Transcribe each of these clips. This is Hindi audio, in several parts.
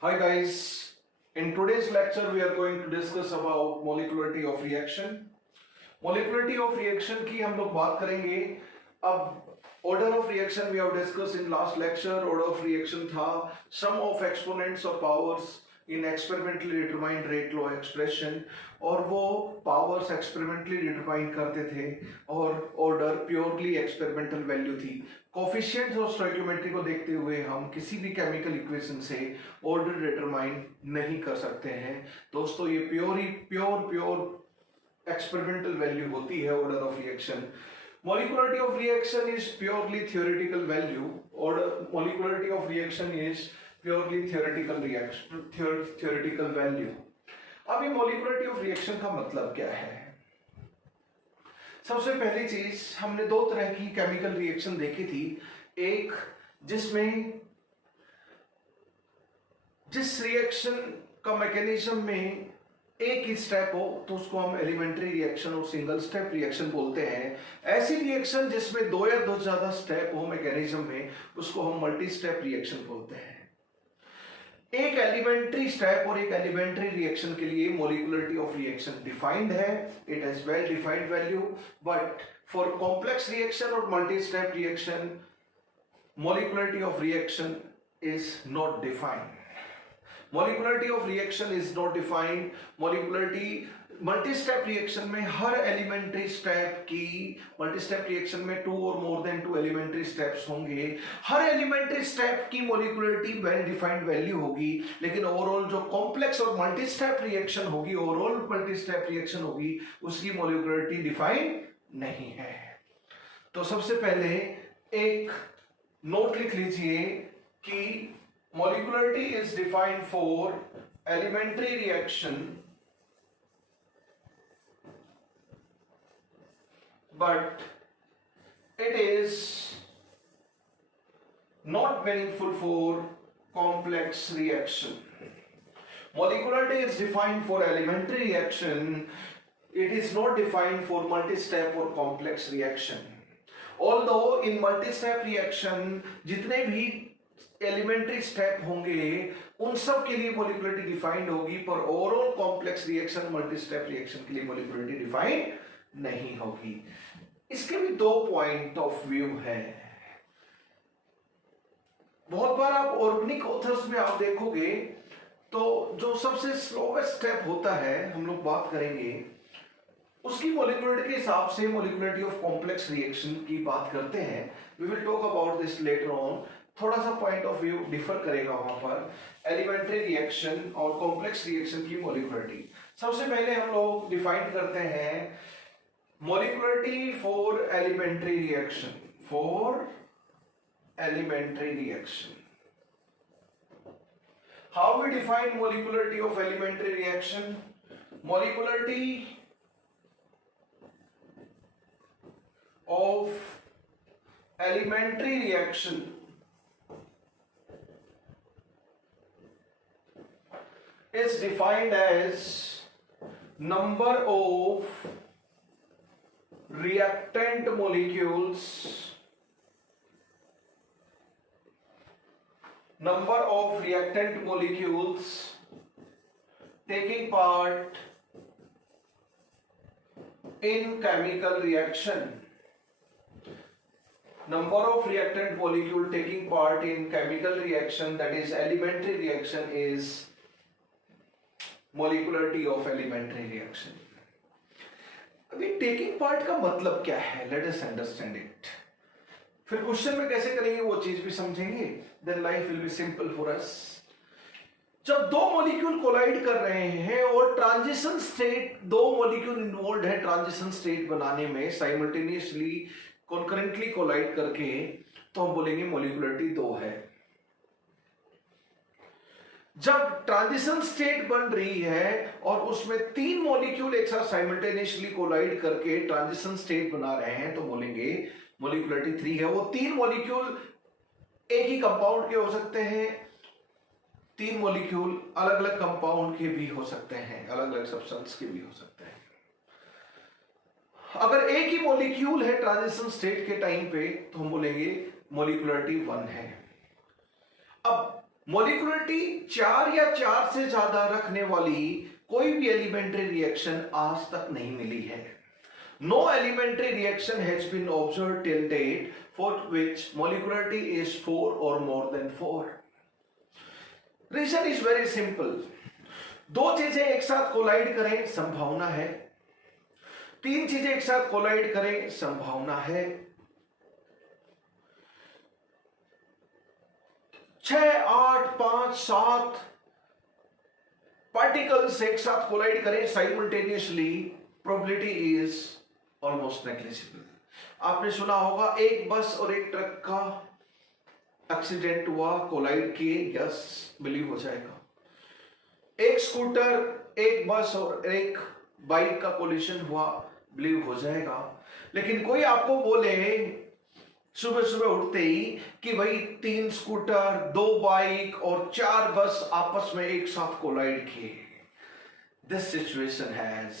Hi guys, in today's lecture we are going to discuss about molecularity of reaction. Molecularity of reaction की हम लोग बात करेंगे. अब order of reaction we have discussed in last lecture. Order of reaction था sum of exponents of powers in experimentally determined rate law expression, और वो powers experimentally determine करते थे और order purely experimental value थी. कोफिशिएंट्स और स्टोइकियोमेट्री को देखते हुए हम किसी भी केमिकल इक्वेशन से ऑर्डर डिटरमाइन नहीं कर सकते हैं. दोस्तों ये प्योर एक्सपेरिमेंटल वैल्यू होती है order of reaction. Molecularity of reaction is purely theoretical value. Order molecularity of reaction is purely theoretical value. अब ये मोलिकुलरिटी ऑफ रिएक्शन का मतलब क्या है? सबसे पहली चीज, हमने दो तरह की केमिकल रिएक्शन देखी थी. एक जिसमें जिस रिएक्शन का मैकेनिज्म में एक ही स्टेप हो तो उसको हम एलिमेंट्री रिएक्शन और सिंगल स्टेप रिएक्शन बोलते हैं. ऐसी रिएक्शन जिसमें दो या दो ज्यादा स्टेप हो मैकेनिज्म में, उसको हम मल्टी स्टेप रिएक्शन बोलते हैं. एक एलिमेंट्री स्टेप और एक एलिमेंट्री रिएक्शन के लिए मोलिकुलरिटी ऑफ रिएक्शन डिफाइंड है. It has well defined value. But for complex reaction और multi step reaction, molecularity of reaction is not defined. Molecularity of reaction is not defined. Molecularity multi step reaction में हर एलिमेंट्री स्टेप की, मल्टी स्टेप रिएक्शन में 2 और मोर देन 2 एलिमेंट्री स्टेप्स होंगे. हर एलिमेंट्री स्टेप की मोलिकुलरिटी वेल डिफाइंड वैल्यू होगी. लेकिन ओवरऑल जो कॉम्प्लेक्स और मल्टी स्टेप रिएक्शन होगी, ओवरऑल मल्टी स्टेप रिएक्शन होगी, उसकी मोलिकुलरिटी डिफाइंड नहीं है. तो सबसे पहले एक नोट लिख लीजिए कि molecularity is defined for elementary reaction, but it is not meaningful for complex reaction. Molecularity is defined for elementary reaction. It is not defined for multi-step or complex reaction. Although in multi-step reaction जितने भी एलिमेंट्री स्टेप होंगे उन सब के लिए मोलिकुलरिटी डिफाइंड होगी, पर overall complex reaction, multi step reaction के लिए मोलिकुलरिटी डिफाइंड नहीं होगी. इसके भी दो पॉइंट ऑफ व्यू है. बहुत बार आप ऑर्गेनिक ऑथर्स में आप देखोगे तो जो सबसे स्लोवेस्ट स्टेप होता है, हम लोग बात करेंगे उसकी मोलिकुलरिटी के हिसाब से मोलिकुलरिटी ऑफ कॉम्प्लेक्स रिएक्शन की बात करते हैं. We will talk about this later on. थोड़ा सा पॉइंट ऑफ व्यू डिफर करेगा वहां पर. एलिमेंट्री रिएक्शन और कॉम्प्लेक्स रिएक्शन की मोलिकुलरिटी सबसे पहले हम लोग डिफाइन करते हैं molecularity for elementary reaction. For elementary reaction, how we define molecularity of elementary reaction? Molecularity of elementary reaction is defined as number of reactant molecules, number of reactant molecules taking part in chemical reaction. Number of reactant molecule taking part in chemical reaction, that is elementary reaction, is molecularity of elementary reaction. अभी taking part का मतलब क्या है? Let us understand it. फिर क्वेश्चन में कैसे करेंगे वो चीज भी समझेंगे. Then life will be simple for us. जब दो मॉलिक्यूल कोलाइड कर रहे हैं और ट्रांजिशन स्टेट, दो मॉलिक्यूल इन्वॉल्व है ट्रांजिशन स्टेट बनाने में साइमल्टेनियसली कॉन्करेंटली कोलाइड करके, तो हम बोलेंगे मोलिकुलरिटी 2 है. जब ट्रांजिशन स्टेट बन रही है और उसमें 3 मॉलिक्यूल एक साथ साइमल्टेनियसली कोलाइड करके ट्रांजिशन स्टेट बना रहे हैं, तो बोलेंगे मोलिकुलरिटी 3 है. वो 3 मॉलिक्यूल एक ही कंपाउंड के हो सकते हैं, 3 मॉलिक्यूल अलग अलग कंपाउंड के भी हो सकते हैं, अलग अलग सब्सटेंस के भी हो सकते हैं. अगर एक ही मॉलिक्यूल है ट्रांजिशन स्टेट के टाइम पे, तो हम बोलेंगे मोलिकुलरिटी 1 है. अब मॉलिक्युलरिटी 4 या 4 से ज्यादा रखने वाली कोई भी एलिमेंट्री रिएक्शन आज तक नहीं मिली है। No elementary reaction has been observed till date for which molecularity is 4 और more than 4। Reason is very simple. दो चीजें एक साथ कोलाइड करें, संभावना है। 3 चीजें एक साथ कोलाइड करें, संभावना है। 6, 8, 5, 7 पार्टिकल्स एक साथ कोलाइड करें simultaneously, probability is almost negligible. आपने सुना होगा एक बस और एक ट्रक का एक्सीडेंट हुआ, कोलाइड किए, यस बिलीव हो जाएगा। एक स्कूटर, एक बस और एक बाइक का कोलिशन हुआ, बिलीव हो जाएगा। लेकिन कोई आपको बोले सुबह सुबह उठते ही कि भाई 3 स्कूटर, 2 बाइक और 4 बस आपस में एक साथ कोलाइड किए, this situation has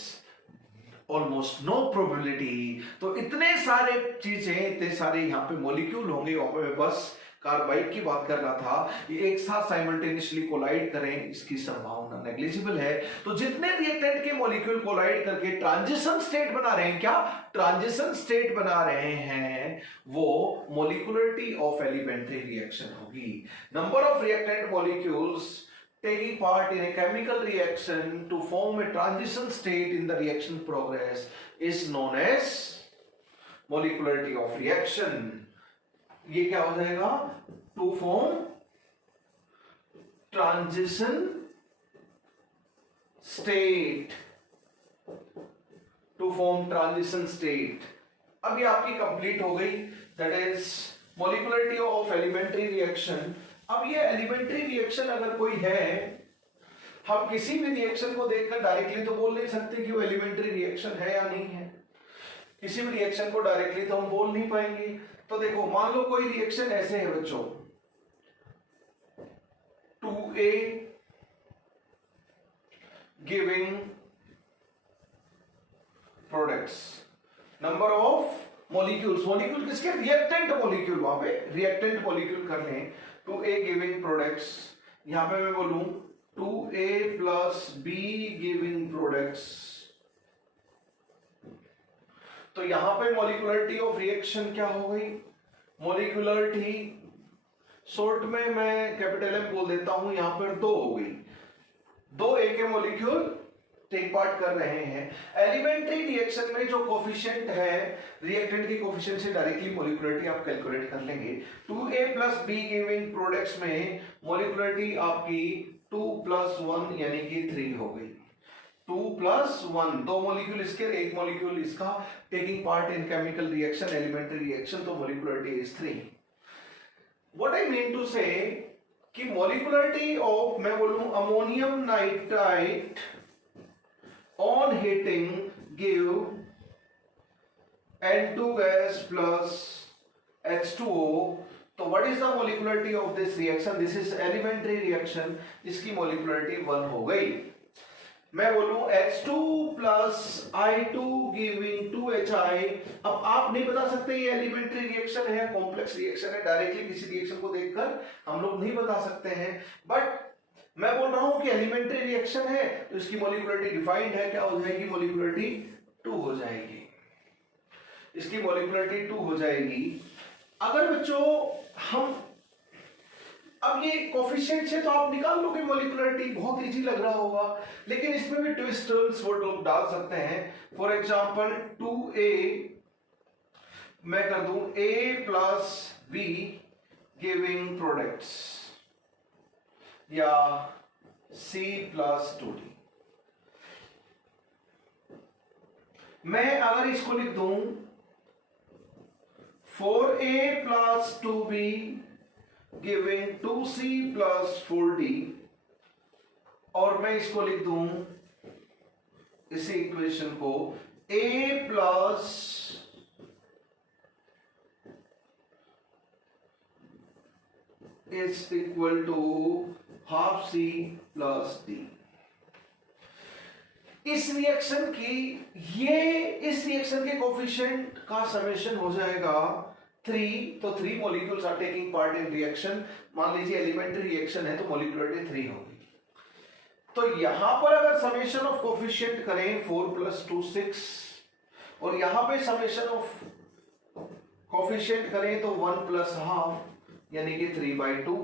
almost no probability. तो इतने सारे चीजें, इतने सारे यहाँ पे मॉलिक्यूल होंगे, वहां पे बस कार बाइक की बात कर रहा था, ये एक साथ साइमल्टेनियसली कोलाइड करें, इसकी संभावना नेग्लिजिबल है। तो जितने रिएक्टेंट के मॉलिक्यूल कोलाइड करके ट्रांजिशन स्टेट बना रहे हैं, क्या ट्रांजिशन स्टेट बना रहे हैं, वो मॉलिक्युलरिटी ऑफ एलिमेंट्री रिएक्शन होगी। Number of reactant molecules taking part in a chemical reaction to form a transition state in the reaction progress is known as molecularity of reaction। ये क्या हो जाएगा? To form transition state, to form transition state। अब ये आपकी कंप्लीट हो गई, that is molecularity of elementary reaction। अब ये एलिमेंट्री रिएक्शन अगर कोई है, हम किसी भी रिएक्शन को देखकर डायरेक्टली तो बोल नहीं सकते कि वो एलिमेंट्री रिएक्शन है या नहीं है। किसी भी रिएक्शन को डायरेक्टली तो हम बोल नहीं पाएंगे। तो देखो, मान लो कोई रिएक्शन ऐसे है बच्चों, 2A giving products, number of molecules, molecule किसके? रिएक्टेंट मॉलिक्यूल, वहां पे रिएक्टेंट मॉलिक्यूल कर लें, 2A गिविंग प्रोडक्ट्स, यहां पे मैं बोलूं 2A plus B giving products. तो यहां पे मॉलिक्युलरिटी ऑफ रिएक्शन क्या हो गई? मॉलिक्युलरिटी शॉर्ट में मैं कैपिटल M बोल देता हूं, यहां पर 2 हो गई। 2 A के मॉलिक्यूल टेक पार्ट कर रहे हैं। एलिमेंट्री रिएक्शन में जो कोफिशिएंट है, रिएक्टेंट के कोफिशिएंट से डायरेक्टली मॉलिक्युलरिटी आप कैलकुलेट कर लेंगे। 2A plus B giving products में मॉलिक्युलरिटी आपकी 2 + 1 यानी कि 3 हो गई। 2 + 1, 2 मॉलिक्यूल इसके, 1 मॉलिक्यूल इसका, taking part in chemical reaction, elementary reaction, तो molecularity is 3। What I mean to say कि मॉलिक्युलरिटी ऑफ, मैं बोलूं ammonium nitrite on heating give N2 gas plus H2O। तो what is the molecularity of this reaction? This is elementary reaction, इसकी molecularity 1 हो गई। मैं बोलूं H2 plus I2 giving 2HI। अब आप नहीं बता सकते ये एलिमेंट्री रिएक्शन है, कॉम्प्लेक्स रिएक्शन है, डायरेक्टली किसी रिएक्शन को देखकर हम लोग नहीं बता सकते हैं। बट मैं बोल रहा हूं कि एलिमेंट्री रिएक्शन है, तो इसकी मॉलिक्युलरिटी डिफाइंड है, क्या हो जाएगी? मॉलिक्युलरिटी 2 हो जाएगी, इसकी मॉलिक्युलरिटी 2 हो जाएगी। अगर बच्चों हम अब ये कोफिशिएंट से तो आप निकाल लोगे मॉलिक्युलरिटी, बहुत इजी लग रहा होगा, लेकिन इसमें भी ट्विस्ट टर्न्स वो लोग डाल सकते हैं। फॉर एग्जांपल 2A मैं कर दूं A plus B giving products, या C प्लस 2D। मैं अगर इसको लिख दूं 4A plus 2B giving 2C plus 4D, और मैं इसको लिख दूं इसी इक्वेशन को A plus is equal to half C plus D। इस रिएक्शन की, ये इस रिएक्शन के कोफिशिएंट का समेशन हो जाएगा 3, तो 3 molecules are taking part in reaction. मान लीजिए एलिमेंट्री रिएक्शन है तो मोलिकुलरिटी 3 होगी। तो यहां पर अगर समेशन ऑफ कोफिशिएंट करें 4 + 2 6, और यहां पे समेशन ऑफ कोफिशिएंट करें तो 1 + ½ यानी कि 3/2।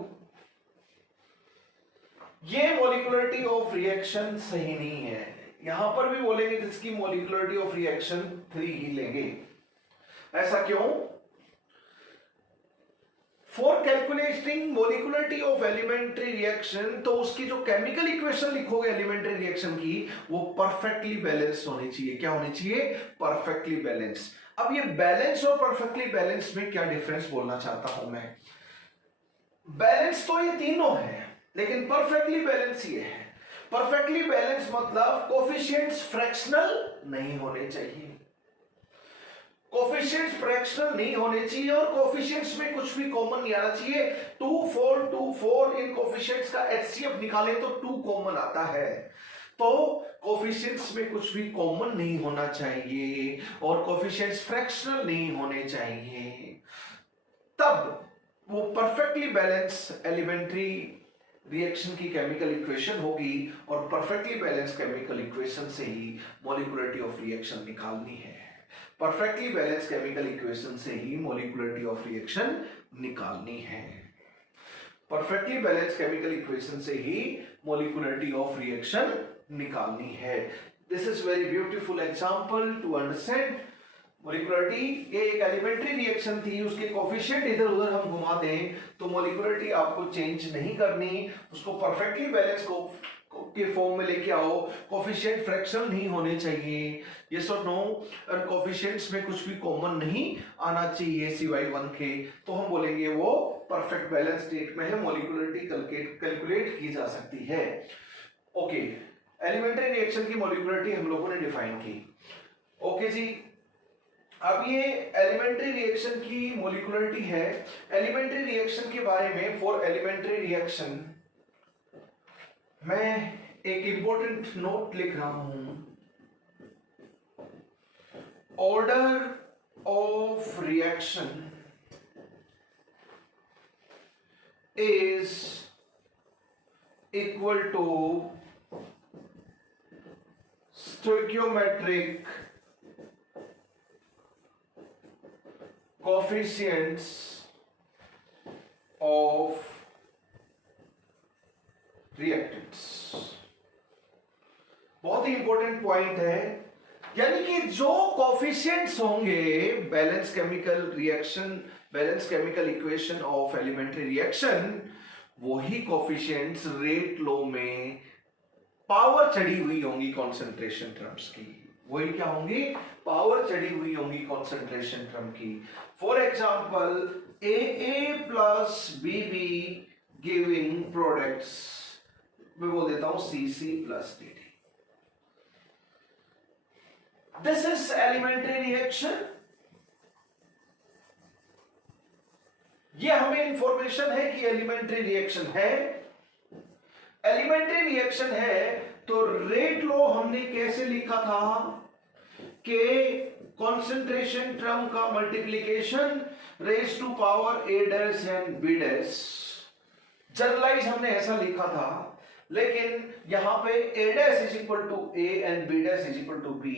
ये मोलिकुलरिटी ऑफ रिएक्शन सही नहीं है। यहां पर भी बोलेंगे तो इसकी मोलिकुलरिटी ऑफ रिएक्शन 3 ही लेंगे। ऐसा क्यों? For calculating molecularity of elementary reaction, तो उसकी जो केमिकल इक्वेशन लिखोगे एलिमेंट्री रिएक्शन की, वो परफेक्टली बैलेंस होनी चाहिए। क्या होनी चाहिए? Perfectly balance. अब ये बैलेंस और परफेक्टली बैलेंस में क्या डिफरेंस बोलना चाहता हूं मैं। बैलेंस तो ये तीनों है, लेकिन परफेक्टली बैलेंस ये है। परफेक्टली बैलेंस मतलब कोफिशिएंट्स फ्रैक्शनल नहीं होने चाहिए, कोफिशिएंट्स फ्रैक्शनल नहीं होने चाहिए, और कोफिशिएंट्स में कुछ भी कॉमन नहीं आना चाहिए। 2 4 2 4 इन कोफिशिएंट्स का एचसीएफ निकालें तो 2 कॉमन आता है। तो कोफिशिएंट्स में कुछ भी कॉमन नहीं होना चाहिए और कोफिशिएंट्स फ्रैक्शनल नहीं होने चाहिए, तब वो परफेक्टली बैलेंस एलिमेंट्री रिएक्शन की केमिकल इक्वेशन होगी, और परफेक्टली बैलेंस केमिकल इक्वेशन से ही मॉलिक्यूलरिटी ऑफ रिएक्शन निकालनी है। परफेक्टली बैलेंस केमिकल इक्वेशन से ही मॉलिक्यूलरिटी ऑफ रिएक्शन निकालनी है। परफेक्टली बैलेंस केमिकल इक्वेशन से ही मॉलिक्यूलरिटी ऑफ रिएक्शन निकालनी है। This is very beautiful example to understand molecularity. ये एक एलिमेंट्री रिएक्शन थी, उसके कोफिशिएंट इधर उधर हम घुमा दें तो मॉलिक्यूलरिटी आपको चेंज नहीं करनी, उसको परफेक्टली बैलेंस को के फॉर्म में लेके आओ। कोफिशिएंट फ्रैक्शन नहीं होने चाहिए, यस और नो, और कोफिशिएंट्स में कुछ भी कॉमन नहीं आना चाहिए सिवाय 1 के, तो हम बोलेंगे वो परफेक्ट बैलेंस स्टेट में है, मॉलिक्यूलरिटी कैलकुलेट की जा सकती है। ओके, एलिमेंट्री रिएक्शन की मॉलिक्यूलरिटी हम लोगों ने डिफाइन की। ओके जी, अब ये एलिमेंट्री रिएक्शन की मॉलिक्यूलरिटी है। एलिमेंट्री रिएक्शन के बारे में, फॉर एलिमेंट्री रिएक्शन मैं एक इंपॉर्टेंट नोट लिख रहा हूं। Order of reaction is equal to stoichiometric coefficients of reactants. बहुत ही इंपॉर्टेंट पॉइंट है, यानी कि जो कोफिशिएंट्स होंगे balance chemical reaction, balance chemical equation of elementary reaction, वही कोफिशिएंट्स रेट लॉ में पावर चढ़ी हुई होंगी कॉन्सेंट्रेशन टर्म्स की। वही क्या होंगी? पावर चढ़ी हुई होंगी कॉन्सेंट्रेशन टर्म की। For example AA plus BB giving products, मैं बोल देता हूं CC plus DD। This is elementary reaction. ये हमें इंफॉर्मेशन है कि एलिमेंट्री रिएक्शन है। एलिमेंट्री रिएक्शन है तो रेट लॉ हमने कैसे लिखा था कि कॉन्सेंट्रेशन टर्म का multiplication raise to power A dash and B dash. Generalize हमने ऐसा लिखा था, लेकिन यहां पे A dash is equal to A and B dash is equal to B।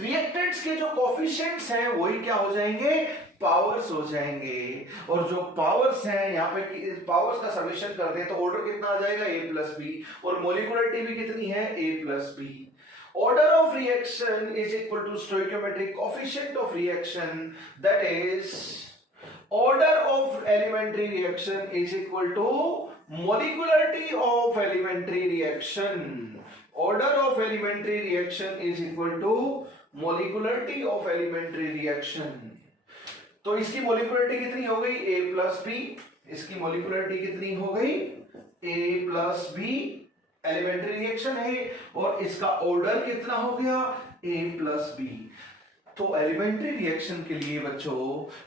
Reactants के जो कोफिशिएंट्स हैं वही क्या हो जाएंगे? पावर्स हो जाएंगे। और जो पावर्स हैं यहाँ पे पावर्स का समेशन कर दें तो ऑर्डर कितना आ जाएगा? A प्लस B, और मोलिकुलरिटी भी कितनी है? A plus B। Order of reaction is equal to stoichiometric coefficient of reaction, that is order of elementary reaction is equal to molecularity of elementary reaction. Order of elementary reaction is equal to molecularity of elementary reaction. तो इसकी मोलिकुलरिटी कितनी हो गई? A plus B। इसकी मोलिकुलरिटी कितनी हो गई? A plus B। Elementary reaction है और इसका ऑर्डर कितना हो गया? A plus B। तो एलिमेंट्री रिएक्शन के लिए बच्चों,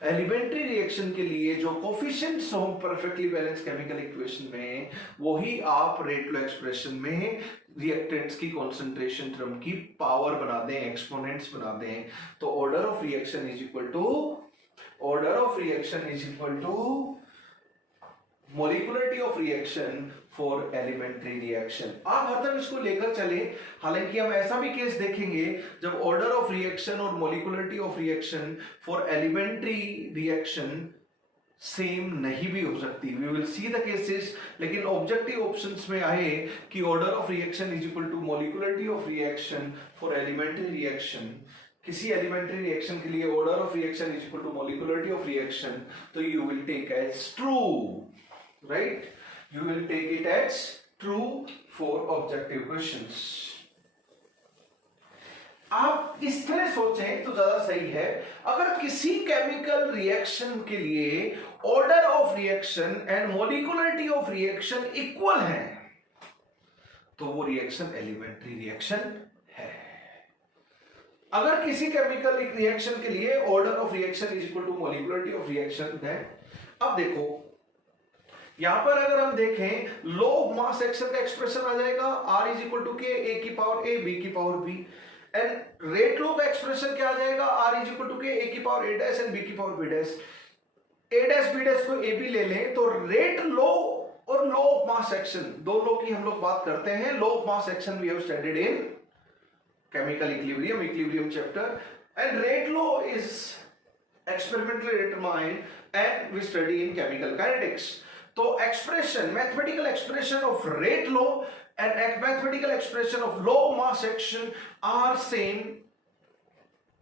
एलिमेंट्री रिएक्शन के लिए जो कोफिशिएंट्स हो परफेक्टली बैलेंस केमिकल इक्वेशन में, वही आप रेट लॉ एक्सप्रेशन में रिएक्टेंट्स की कॉन्सेंट्रेशन टर्म की पावर बना दें, एक्सपोनेंट्स बना दें। तो order of reaction is equal to order of reaction is equal to molecularity of reaction for elementary reaction. आप हरदम इसको लेकर चले। हालांकि हम ऐसा भी केस देखेंगे जब ऑर्डर ऑफ रिएक्शन और molecularity of reaction for elementary reaction same नहीं भी हो सकती। We will see the cases, लेकिन ऑब्जेक्टिव ऑप्शंस में आए कि order of reaction is equal to molecularity of reaction for elementary reaction. किसी एलिमेंट्री रिएक्शन के लिए order of reaction is equal to molecularity of reaction, तो you will take as true, right? You will take it as true for objective questions. आप इस तरह सोचें तो ज्यादा सही है। अगर किसी केमिकल रिएक्शन के लिए order of reaction and molecularity of reaction equal है तो वो रिएक्शन एलिमेंट्री रिएक्शन है। अगर किसी केमिकल रिएक्शन के लिए order of reaction is equal to molecularity of reaction है, अब देखो यहां पर अगर हम देखें लो मास एक्शन का एक्सप्रेशन आ जाएगा R is equal to k A की पावर ए बी की पावर बी, एंड रेट लो का एक्सप्रेशन क्या आ जाएगा R is equal to k A की power A dash and B की power B dash. A dash B dash को ए बी ले लें तो रेट लो और लो ऑफ मास एक्शन, दो लो की हम लोग बात करते हैं। Law of mass action we have studied in chemical equilibrium chapter, and rate law is experimentally determined and we study in chemical kinetics. तो expression, mathematical expression of rate law and mathematical expression of law mass action are same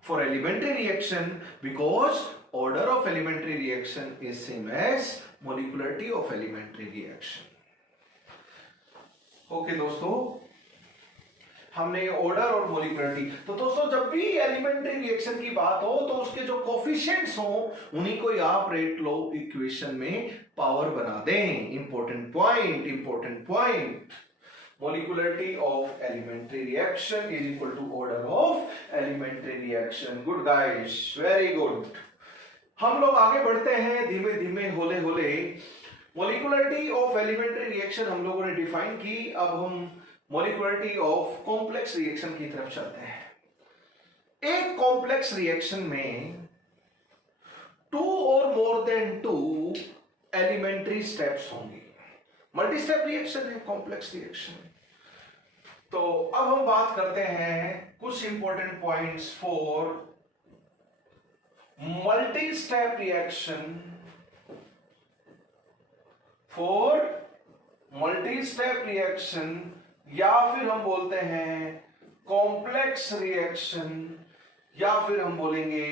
for elementary reaction because order of elementary reaction is same as molecularity of elementary reaction. Okay दोस्तों, हमने ऑर्डर और मोलिकुलरिटी, तो दोस्तों जब भी एलिमेंट्री रिएक्शन की बात हो तो उसके जो कोफिशिएंट्स हो उन्हीं को आप रेट लो इक्वेशन में पावर बना दें। Important point. Molecularity of elementary reaction is equal to order of elementary reaction. Good guys, very good. हम लोग आगे बढ़ते हैं धीमे धीमे, होले होले। मोलिकुलरिटी ऑफ एलिमेंट्री रिएक्शन हम लोगों ने डिफाइन की। अब हम मोलिकुलरिटी ऑफ कॉम्प्लेक्स रिएक्शन की तरफ चलते हैं। एक कॉम्प्लेक्स रिएक्शन में 2 और मोर देन 2 एलिमेंट्री स्टेप्स होंगे। मल्टी स्टेप रिएक्शन है कॉम्प्लेक्स रिएक्शन। तो अब हम बात करते हैं कुछ important points for multi step reaction. या फिर हम बोलते हैं कॉम्प्लेक्स रिएक्शन, या फिर हम बोलेंगे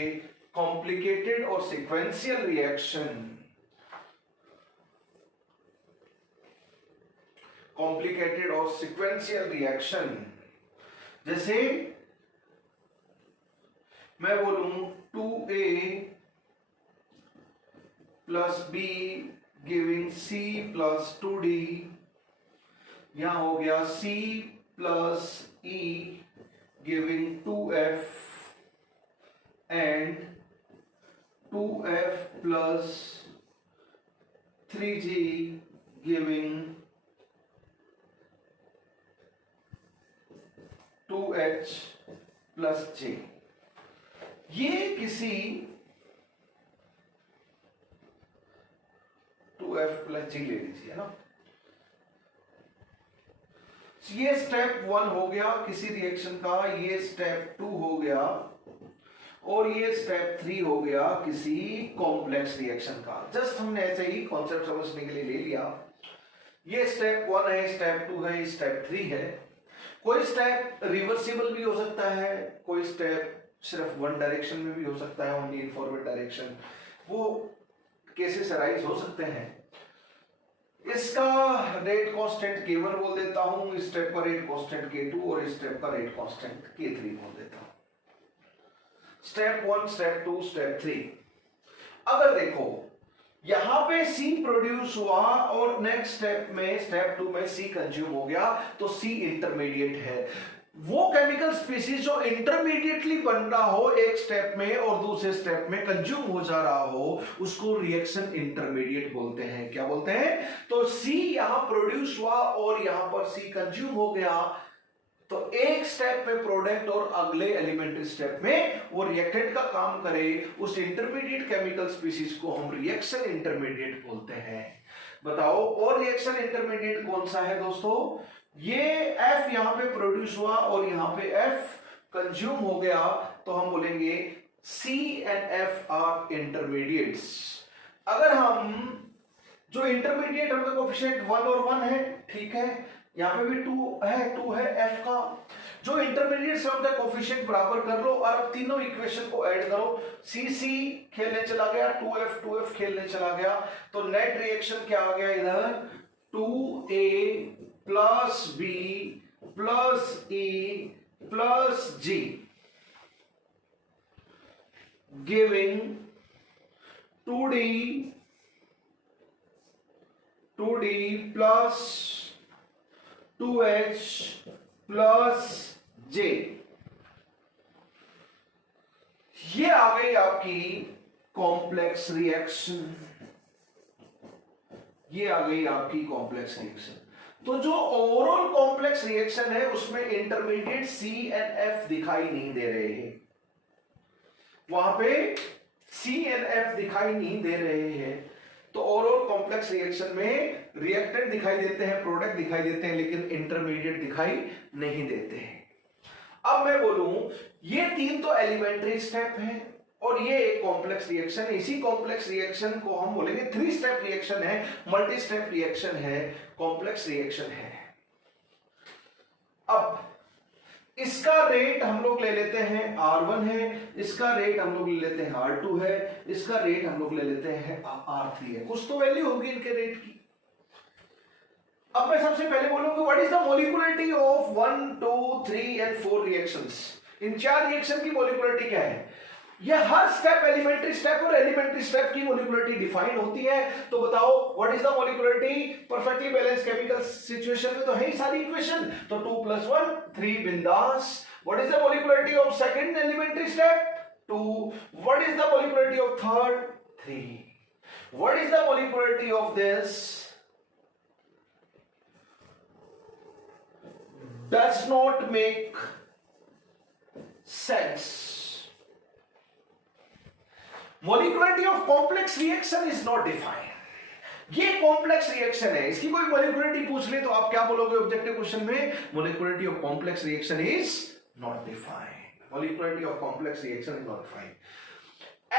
कॉम्प्लिकेटेड और सीक्वेंशियल रिएक्शन। कॉम्प्लिकेटेड और सीक्वेंशियल रिएक्शन, जैसे मैं बोलूं 2A plus B giving C plus 2D, यहां हो गया C plus E giving 2F and 2F plus 3G giving 2H plus J। ये किसी 2F प्लस G ले लीजिए ना। ये स्टेप 1 हो गया किसी रिएक्शन का, ये स्टेप 2 हो गया, और ये स्टेप 3 हो गया किसी कॉम्प्लेक्स रिएक्शन का। जस्ट हमने ऐसे ही कॉन्सेप्ट समझने के लिए ले लिया। ये स्टेप 1 है, स्टेप 2 है, स्टेप 3 है। कोई स्टेप रिवर्सिबल भी हो सकता है, कोई स्टेप सिर्फ वन डायरेक्शन में भी हो सकता है, ओनली इन फॉरवर्ड डायरेक्शन। वो केसेस अराइज हो सकते हैं। इसका रेट कांस्टेंट K1 बोल देता हूं, इस स्टेप का रेट कांस्टेंट K2 और इस स्टेप का रेट कांस्टेंट K3 बोल देता हूं। Step 1, step 2, step 3। अगर देखो यहां पे C प्रोड्यूस हुआ और नेक्स्ट स्टेप में, स्टेप 2 में C कंज्यूम हो गया, तो C इंटरमीडिएट है। वो केमिकल स्पीसीज जो इंटरमीडिएटली बन रहा हो एक स्टेप में और दूसरे स्टेप में कंज्यूम हो जा रहा हो, उसको रिएक्शन इंटरमीडिएट बोलते हैं। क्या बोलते हैं? तो C यहां प्रोड्यूस हुआ और यहां पर C कंज्यूम हो गया, तो एक स्टेप में प्रोडक्ट और अगले एलिमेंट्री स्टेप में वो रिएक्टेंट का काम करे, उस इंटरमीडिएट केमिकल स्पीसीज को हम रिएक्शन इंटरमीडिएट बोलते हैं। बताओ और रिएक्शन इंटरमीडिएट कौन सा है दोस्तों? ये F यहां पे प्रोड्यूस हुआ और यहां पे F कंज्यूम हो गया, तो हम बोलेंगे C and F are intermediates. अगर हम जो इंटरमीडिएट हमका कोफिशिएंट 1 और 1 है, ठीक है, यहां पे भी 2 है F का, जो इंटरमीडिएट से हमका कोफिशिएंट बराबर कर लो और अब तीनों इक्वेशन को ऐड करो। C खेलने चला गया, 2F खेलने चला गया, तो नेट रिएक्शन क्या आ गया इधर? 2A plus B plus E plus G giving 2D plus 2H plus J। ये आ गई आपकी कॉम्प्लेक्स रिएक्शन, ये आ गई आपकी कॉम्प्लेक्स रिएक्शन। तो जो ओवरऑल कॉम्प्लेक्स रिएक्शन है उसमें इंटरमीडिएट C एंड F दिखाई नहीं दे रहे हैं, वहां पे C एंड F दिखाई नहीं दे रहे हैं। तो ओवरऑल कॉम्प्लेक्स रिएक्शन में रिएक्टेंट दिखाई देते हैं, प्रोडक्ट दिखाई देते हैं, लेकिन इंटरमीडिएट दिखाई नहीं देते हैं। अब मैं बोलूं ये 3 तो एलिमेंट्री स्टेप है और ये एक कॉम्प्लेक्स रिएक्शन है। इसी कॉम्प्लेक्स रिएक्शन को हम बोलेंगे 3 स्टेप रिएक्शन है, मल्टी स्टेप रिएक्शन है, कॉम्प्लेक्स रिएक्शन है। अब इसका रेट हम लोग ले लेते हैं R1 है, इसका रेट हम लोग ले लेते हैं R2 है, इसका रेट हम लोग ले लेते हैं R3 है। कुछ तो वैल्यू होगी इनके रेट की। अब मैं सबसे पहले बोलूंगा what is the molecularity of 1, 2, 3 and 4 reactions. In 4 reaction की मोलिकुलरिटी क्या है? यह हर स्टेप एलिमेंट्री स्टेप और एलिमेंट्री स्टेप की मोलिकुलरिटी डिफाइन होती है। तो बताओ what is the molecularity? Perfectly balanced chemical situation में तो है ही सारी इक्वेशन, तो 2 + 1 3 बिंदास। What is the molecularity of second elementary step? 2। What is the molecularity of third? 3। What is the molecularity of this? Does not make sense. Molecularity of complex reaction is not defined. ये कॉम्प्लेक्स रिएक्शन है, इसकी कोई मोलिकुलरिटी पूछ ले तो आप क्या बोलोगे ऑब्जेक्टिव क्वेश्चन में? Molecularity of complex reaction is not defined. Molecularity of complex reaction is not defined.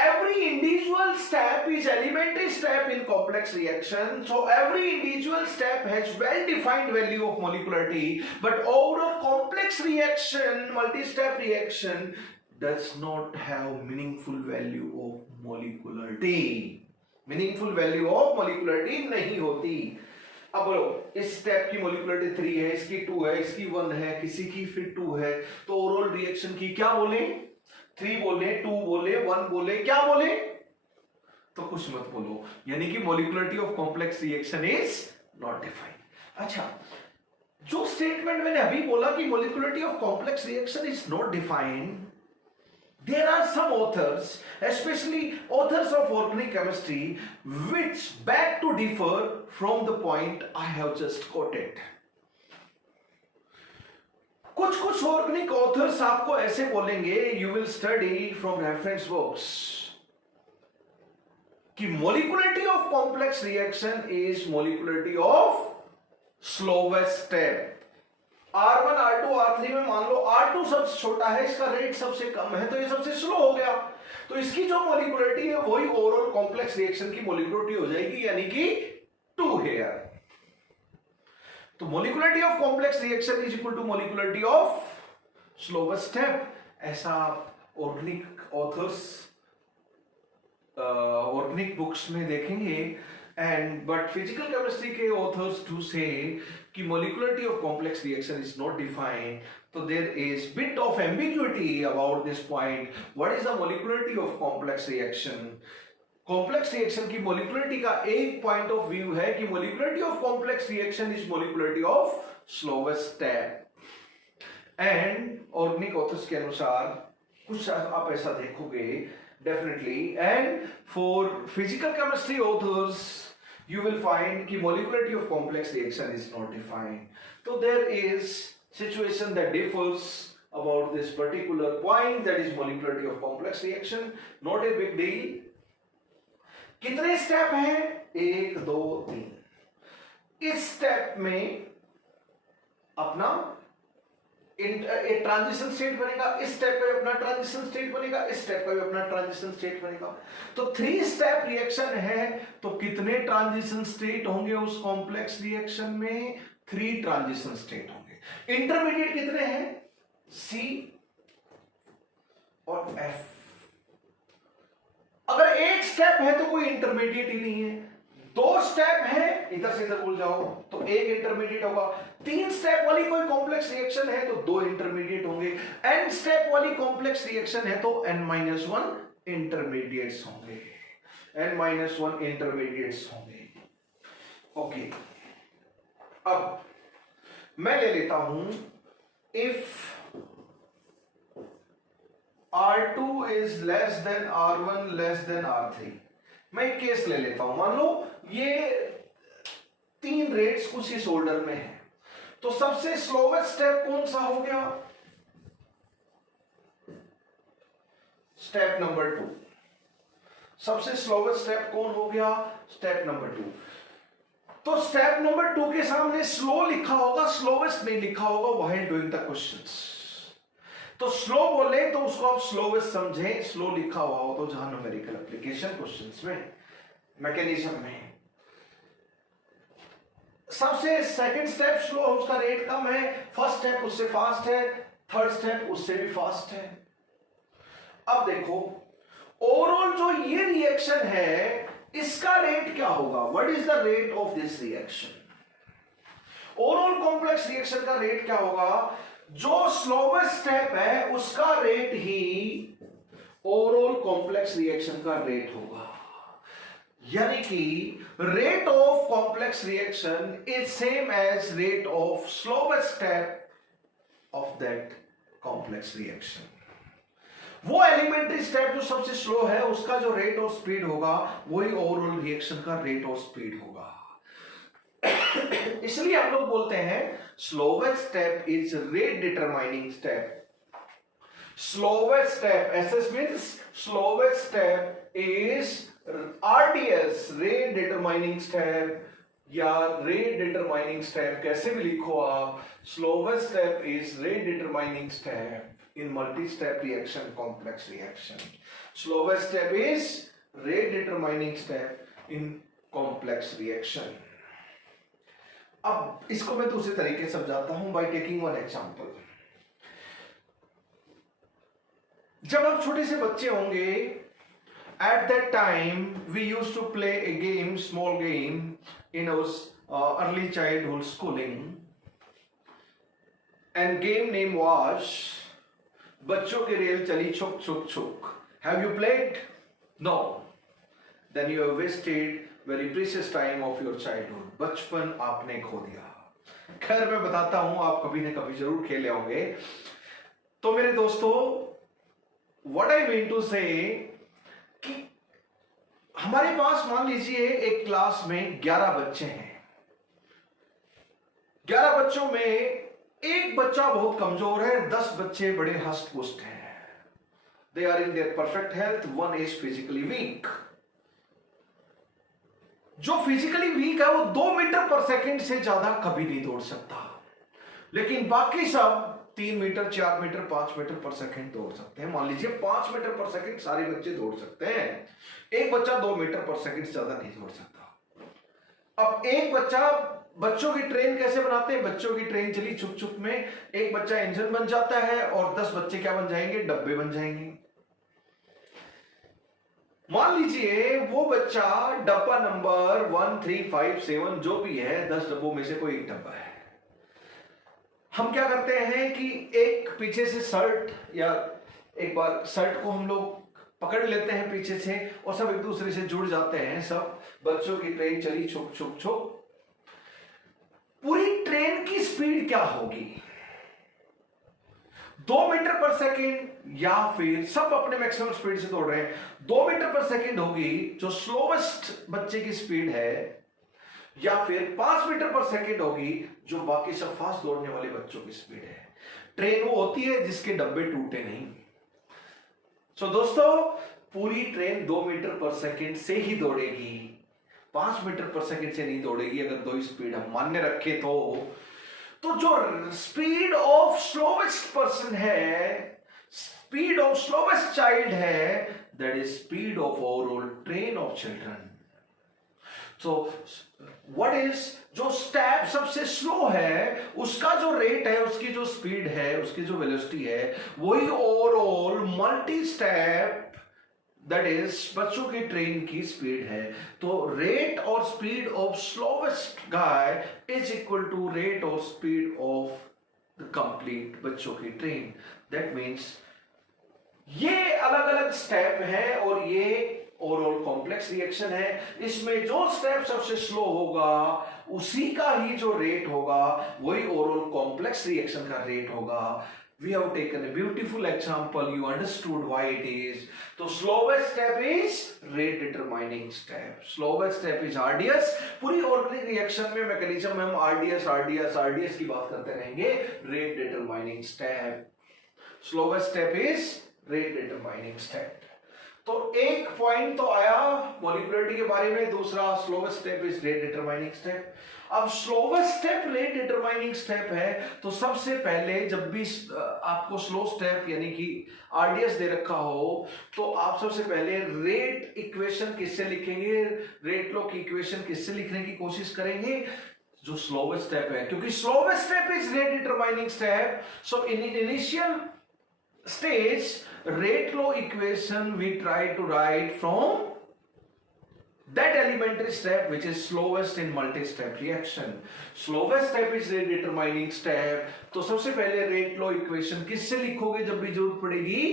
Every individual step is elementary step in complex reaction. So every individual step has well-defined value of molecularity. But overall complex reaction, multi-step reaction, does not have meaningful value of molecularity. Meaningful value of molecularity नहीं होती। अब बोलो इस स्टेप की मोलिकुलरिटी 3 है, इसकी 2 है, इसकी 1 है, किसी की फिर 2 है, तो ओवरऑल रिएक्शन की क्या बोले? 3 बोले, 2 बोले, 1 बोले, क्या बोले? तो कुछ मत बोलो, यानी कि molecularity of complex reaction is not defined. अच्छा, जो स्टेटमेंट मैंने अभी बोला कि molecularity of complex reaction is not defined, there are some authors, especially authors of organic chemistry, which beg to differ from the point I have just quoted. कुछ ऑर्गेनिक ऑथर्स आपको ऐसे बोलेंगे, you will study from reference books, कि molecularity of complex reaction is molecularity of slowest step. R1, R2, R3 में मान लो R2 सबसे छोटा है, इसका रेट सबसे कम है, तो ये सबसे स्लो हो गया, तो इसकी जो मोलिकुलरिटी है वही ओवरऑल कॉम्प्लेक्स रिएक्शन की मोलिकुलरिटी हो जाएगी, यानी कि 2 है। तो molecularity of complex reaction is equal to molecularity of slowest step. ऐसा ऑर्गेनिक ऑथर्स ऑर्गेनिक बुक्स में देखेंगे, एंड बट फिजिकल केमिस्ट्री के ऑथर्स डू से कि molecularity of complex reaction is not defined, तो there is bit of ambiguity about this point. What is the molecularity of complex reaction? Complex reaction की मोलिकुलरिटी का एक पॉइंट ऑफ व्यू है कि molecularity of complex reaction is molecularity of slowest step, and organic authors के अनुसार कुछ आप ऐसा देखोगे definitely, and for physical chemistry authors you will find कि molecularity of complex reaction is not defined. So there is situation that differs about this particular point, that is molecularity of complex reaction. Not a big deal. कितने स्टेप हैं? 1 2 3। इस स्टेप में अपना एक ट्रांजिशन स्टेट बनेगा, इस स्टेप पे अपना ट्रांजिशन स्टेट बनेगा, इस स्टेप पे अपना ट्रांजिशन स्टेट बनेगा। तो 3 स्टेप रिएक्शन है, तो कितने ट्रांजिशन स्टेट होंगे उस कॉम्प्लेक्स रिएक्शन में? 3 ट्रांजिशन स्टेट होंगे। इंटरमीडिएट कितने हैं? C और F। अगर एक स्टेप है तो कोई इंटरमीडिएट ही नहीं है। 2 स्टेप है, इधर से इधर भूल जाओ, तो एक इंटरमीडिएट होगा। 3 स्टेप वाली कोई कॉम्प्लेक्स रिएक्शन है तो 2 इंटरमीडिएट होंगे। n स्टेप वाली कॉम्प्लेक्स रिएक्शन है तो n-1 इंटरमीडिएट्स होंगे। n-1 इंटरमीडिएट्स होंगे। ओके, अब मैं ले लेता हूं if R2 is less than R1 less than R3। मैं एक केस ले लेता हूं। मान लो ये 3 रेट्स कुछ इस ऑर्डर में है, तो सबसे स्लोवेस्ट स्टेप कौन सा हो गया? Step number 2। सबसे स्लोवेस्ट स्टेप कौन हो गया? Step number 2। तो स्टेप नंबर 2 के सामने स्लो लिखा होगा, स्लोवेस्ट नहीं लिखा होगा व्हाइल डूइंग द क्वेश्चंस। तो स्लो बोले तो उसको आप स्लोवेस्ट समझें, स्लो लिखा हुआ हो तो जहां न्यूमेरिकल एप्लीकेशन क्वेश्चंस में, मैकेनिज्म में सबसे सेकंड स्टेप स्लो, उसका रेट कम है, फर्स्ट स्टेप उससे फास्ट है, थर्ड स्टेप उससे भी फास्ट है। अब देखो ओवरऑल जो ये रिएक्शन है इसका रेट क्या होगा? What is the rate of this reaction? Overall complex reaction का रेट क्या होगा? जो स्लोवेस्ट स्टेप है उसका रेट ही ओवरऑल कॉम्प्लेक्स रिएक्शन का रेट होगा। यानी कि rate of complex reaction is same as rate of slowest step of that complex reaction. वो एलिमेंट्री स्टेप जो सबसे स्लो है उसका जो रेट ऑफ स्पीड होगा वही ओवरऑल रिएक्शन का रेट ऑफ स्पीड होगा। इसलिए हम लोग बोलते हैं slowest step is rate determining step. Slowest step, SS means slowest step is RDS, rate determining step, या रेट डिटरमाइनिंग स्टेप कैसे भी लिखो आप। Slowest step is rate determining step in multi step reaction, complex reaction. Slowest step is rate determining step in complex reaction. अब इसको मैं दूसरे तरीके से समझाता हूं बाय टेकिंग वन एग्जांपल। जब आप छोटे से बच्चे होंगे, at that time we used to play a game, small game in our early childhood schooling, and game name was बच्चों की रेल चली छुक छुक छुक। Have you played? No. Then you have wasted very precious time of your childhood. बचपन आपने खो दिया। खैर मैं बताता हूं, आप कभी ना कभी जरूर खेले होंगे। तो मेरे दोस्तों, what I mean to say कि हमारे पास मान लीजिए एक क्लास में 11 बच्चे हैं। 11 बच्चों में एक बच्चा बहुत कमजोर है, 10 बच्चे बड़े हष्ट पुष्ट हैं। They are in their perfect health, one is physically weak. जो फिजिकली वीक है वो 2 मीटर पर सेकंड से ज्यादा कभी नहीं दौड़ सकता, लेकिन बाकी सब 3 मीटर, 4 मीटर, 5 मीटर पर सेकंड दौड़ सकते हैं। मान लीजिए 5 मीटर पर सेकंड सारे बच्चे दौड़ सकते हैं, एक बच्चा 2 मीटर पर सेकंड से ज्यादा नहीं दौड़ सकता। अब एक बच्चा, बच्चों की ट्रेन कैसे बनाते हैं? बच्चों की ट्रेन चली छुक छुक में, एक बच्चा इंजन बन जाता है और 10 बच्चे क्या बन जाएंगे? डब्बे बन जाएंगे। मान लीजिए वो बच्चा डब्बा नंबर 1 3 5 7 जो भी है, 10 डब्बों में से कोई एक डब्बा है। हम क्या करते हैं कि एक पीछे से शर्ट, या एक बार शर्ट को हम लोग पकड़ लेते हैं पीछे से और सब एक दूसरे से जुड़ जाते हैं। सब बच्चों की ट्रेन चली छुक छुक छुक। पूरी ट्रेन की स्पीड क्या होगी? 2 मीटर पर सेकेंड, या फिर सब अपने मैक्सिमम स्पीड से दौड़ रहे हैं, 2 मीटर पर सेकेंड होगी जो स्लोवेस्ट बच्चे की स्पीड है, या फिर 5 मीटर पर सेकेंड होगी, जो बाकी सब फास्ट दौड़ने वाले बच्चों की स्पीड है। ट्रेन वो होती है जिसके डब्बे टूटे नहीं। सो दोस्तों, पूरी ट्रेन 2 मीटर पर सेकेंड से ही दौड़ेगी, 5 मीटर पर सेकेंड से नहीं दौड़ेगी, अगर दो स्पीड हम मान्य रखें तो जो स्पीड ऑफ स्लोवेस्ट पर्सन है, स्पीड ऑफ स्लोवेस्ट चाइल्ड है, that is speed of overall train of children. So what is, जो स्टेप सबसे स्लो है उसका जो रेट है, उसकी जो स्पीड है, उसकी जो वेलोसिटी है, वही overall multi step that is बच्चों की ट्रेन की स्पीड है। तो रेट और speed of slowest guy is equal to rate और स्पीड ऑफ द कंप्लीट बच्चों की ट्रेन। दैट मीन्स ये अलग अलग स्टेप है और ये ओवरऑल कॉम्प्लेक्स रिएक्शन है। इसमें जो स्टेप सबसे स्लो होगा उसी का ही जो रेट होगा वही ओवरऑल कॉम्प्लेक्स रिएक्शन का रेट होगा। We have taken a beautiful example. You understood why it is. So slowest step is rate determining step. Slowest step is RDS. पूरी organic reaction में mechanism में हम RDS की बात करते रहेंगे। Rate determining step. Slowest step is rate determining step. तो एक पॉइंट तो आया मॉलिक्यूलरिटी के बारे में, दूसरा slowest step is rate determining step. अब slowest step rate determining step है, तो सबसे पहले जब भी आपको स्लो स्टेप यानी कि आरडीएस दे रखा हो, तो आप सबसे पहले रेट इक्वेशन किससे लिखेंगे, रेट लॉ की इक्वेशन किससे लिखने की कोशिश करेंगे, जो स्लोवेस्ट स्टेप है, क्योंकि slowest step is rate determining step. So in initial stage rate law equation we try to write from that elementary step which is slowest in multi-step reaction. Slowest step is rate determining step. तो सबसे पहले rate law equation किससे लिखोगे जब भी जरूरत पड़ेगी,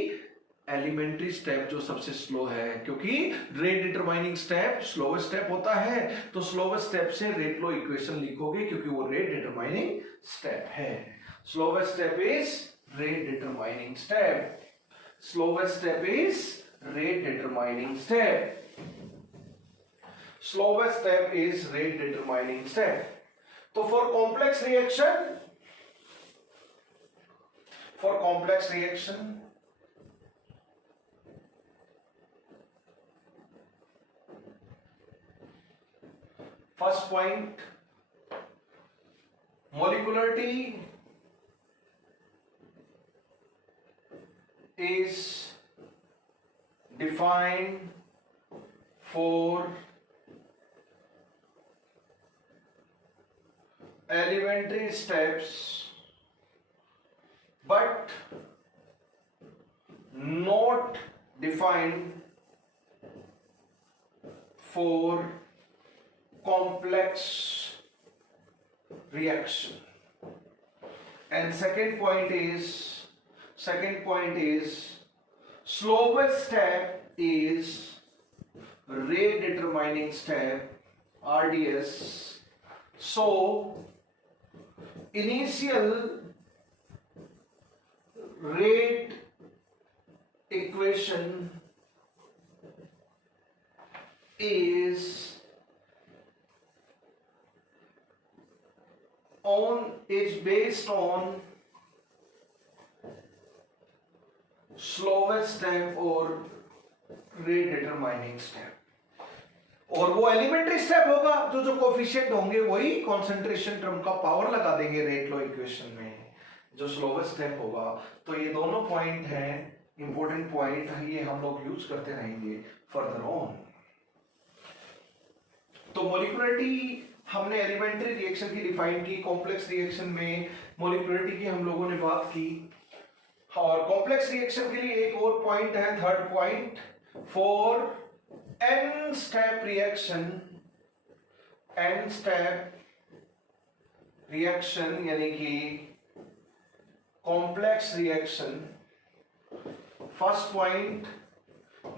एलिमेंट्री स्टेप जो सबसे स्लो है, क्योंकि rate determining step slowest step होता है, तो स्लोवेस्ट स्टेप से रेट लॉ इक्वेशन लिखोगे क्योंकि वो रेट डिटरमाइनिंग स्टेप है। Slowest step is rate determining step. Slowest step is rate determining step. Slowest step is rate determining step. So for complex reaction, first point, molecularity is defined for elementary steps but not defined for complex reaction. And second point is slowest step is rate determining step, RDS. So initial rate equation is based on slowest step और rate determining step, और वो एलिमेंट्री स्टेप होगा तो जो कोफिशिएंट होंगे वही कॉन्सेंट्रेशन टर्म का पावर लगा देंगे रेट लॉ इक्वेशन में, जो स्लोवेस्ट स्टेप होगा। तो ये दोनों पॉइंट हैं, इंपॉर्टेंट पॉइंट, ये हम लोग यूज करते रहेंगे फर्दर ऑन। तो मॉलिक्यूलरिटी हमने एलिमेंट्री रिएक्शन की डिफाइन की, कॉम्प्लेक्स रिएक्शन में मॉलिक्यूलरिटी की हम लोगों ने बात की, और कॉम्प्लेक्स रिएक्शन के लिए एक और पॉइंट है, third point, for n step reaction यानी कि complex reaction, first point,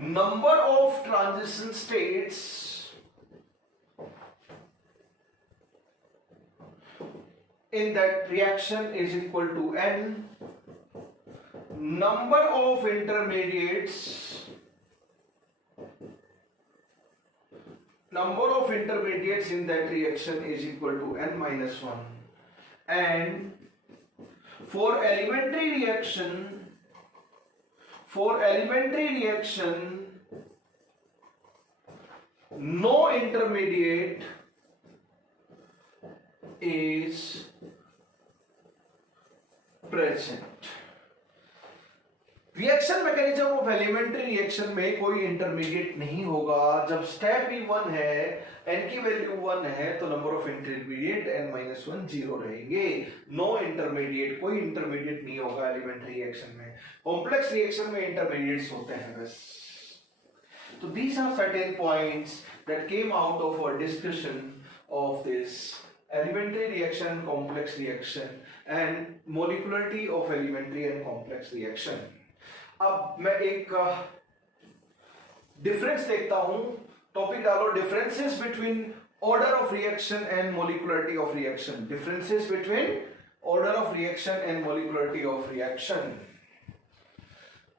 number of transition states in that reaction is equal to n, number of intermediates number of intermediates in that reaction is equal to n minus 1, and for elementary reaction no intermediate is present. Reaction mechanism of elementary reaction में कोई इंटरमीडिएट नहीं होगा। जब स्टेप ही 1 है, n की वैल्यू 1 है, तो नंबर ऑफ इंटरमीडिएट n-1 0 रहेंगे। नो इंटरमीडिएट, कोई इंटरमीडिएट नहीं होगा एलिमेंट्री रिएक्शन में। कॉम्प्लेक्स रिएक्शन में इंटरमीडिएट्स होते हैं बस। तो these are certain points that came out of our discussion of this elementary reaction, complex reaction and molecularity of elementary and complex reaction. अब मैं एक डिफरेंस देखता हूं। टॉपिक डालो, differences between order of reaction and molecularity of reaction. Differences between order of reaction and molecularity of reaction.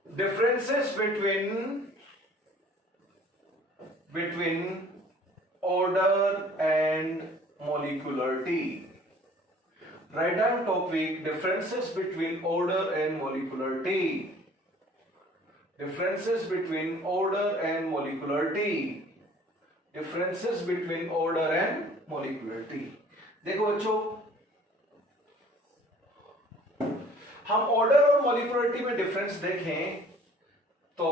Differences between order and molecularity. Write down topic, differences between order and molecularity. Differences between order and molecularity. Differences between order and molecularity. देखो बच्चों, हम ऑर्डर और मोलिकुलरिटी में डिफरेंस देखें तो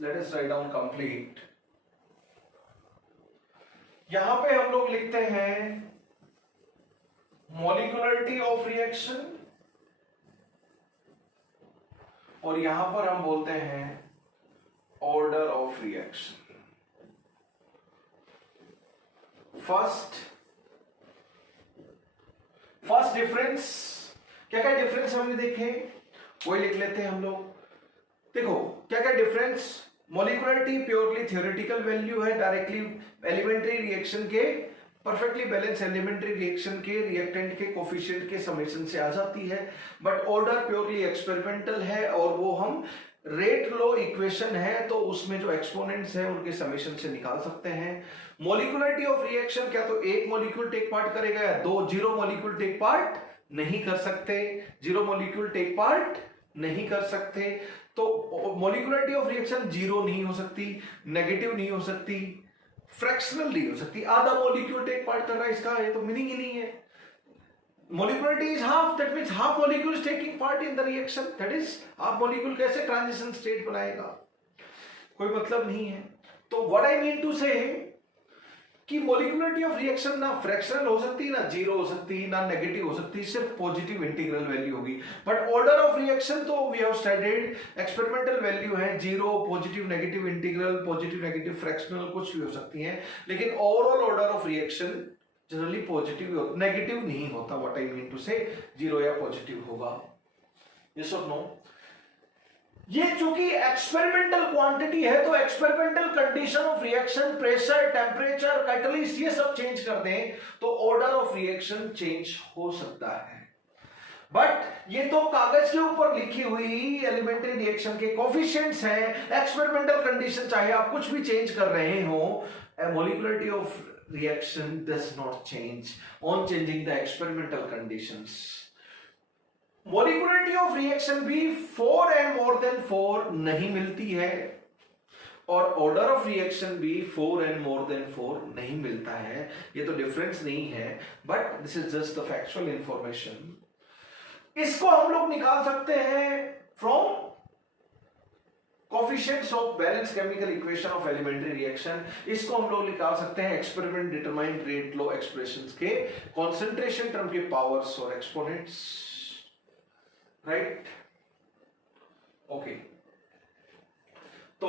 let us write down complete. यहां पे हम लोग लिखते हैं मॉलिक्यूलरिटी ऑफ रिएक्शन और यहां पर हम बोलते हैं order of reaction. First difference, क्या क्या डिफरेंस हमने देखे वही लिख लेते हैं हम लोग। देखो क्या क्या difference. Molecularity purely theoretical value है, डायरेक्टली एलिमेंट्री रिएक्शन के परफेक्टली बैलेंस एलिमेंट्री रिएक्शन के रिएक्टेंट के कोफिशिएंट के समेशन से आ जाती है। बट ऑर्डर प्योरली एक्सपेरिमेंटल है और वो हम रेट लॉ इक्वेशन है तो उसमें जो एक्सपोनेंट्स हैं उनके समेशन से निकाल सकते हैं। मॉलिक्यूलरिटी ऑफ रिएक्शन क्या तो एक मॉलिक्यूल टेक पार्ट करेगा या दो, जीरो मॉलिक्यूल टेक पार्ट नहीं कर सकते, जीरो मॉलिक्यूल टेक पार्ट नहीं कर सकते। तो मॉलिक्यूलरिटी ऑफ रिएक्शन जीरो नहीं हो सकती, नेगेटिव नहीं हो सकती, फ्रैक्शनल नहीं हो सकती। आधा मॉलिक्यूल टेक पार्ट कर रहा है, इसका ये तो मीनिंग ही नहीं है। Molecularity is half, that means half molecule is taking part in the reaction, that is half molecule कैसे ट्रांजिशन स्टेट बनाएगा, कोई मतलब नहीं है। तो what I mean to say कि मॉलिक्यूलरिटी ऑफ रिएक्शन ना फ्रैक्शनल हो सकती, ना जीरो हो सकती, ना नेगेटिव हो सकती, सिर्फ पॉजिटिव इंटीग्रल वैल्यू होगी। बट ऑर्डर ऑफ रिएक्शन तो we have studied, experimental value है zero, positive negative integral, positive negative fractional कुछ भी हो सकती हैं, लेकिन overall order of reaction generally positive, negative नहीं होता। What I mean to say zero या पॉजिटिव होगा। यस और नो। ये चूंकि एक्सपेरिमेंटल क्वांटिटी है तो experimental condition of reaction, pressure, temperature, catalyst ये सब चेंज कर दें तो ऑर्डर ऑफ रिएक्शन चेंज हो सकता है। बट ये तो कागज के ऊपर लिखी हुई एलिमेंट्री रिएक्शन के कोफिशिएंट्स हैं। एक्सपेरिमेंटल कंडीशन चाहे आप कुछ भी चेंज कर रहे हो, molecularity of reaction does not change on changing the experimental conditions. Molecularity of reaction भी 4 एंड मोर देन 4 नहीं मिलती है और ऑर्डर ऑफ रिएक्शन भी 4 एंड मोर देन 4 नहीं मिलता है। ये तो डिफरेंस नहीं है, but this is just the factual information. इसको हम लोग निकाल सकते हैं from coefficients of balance chemical equation of elementary reaction. इसको हम लोग निकाल सकते हैं experiment determined rate law expressions के कंसंट्रेशन टर्म के पावर्स और एक्सपोनेंट्स, राइट। ओके, तो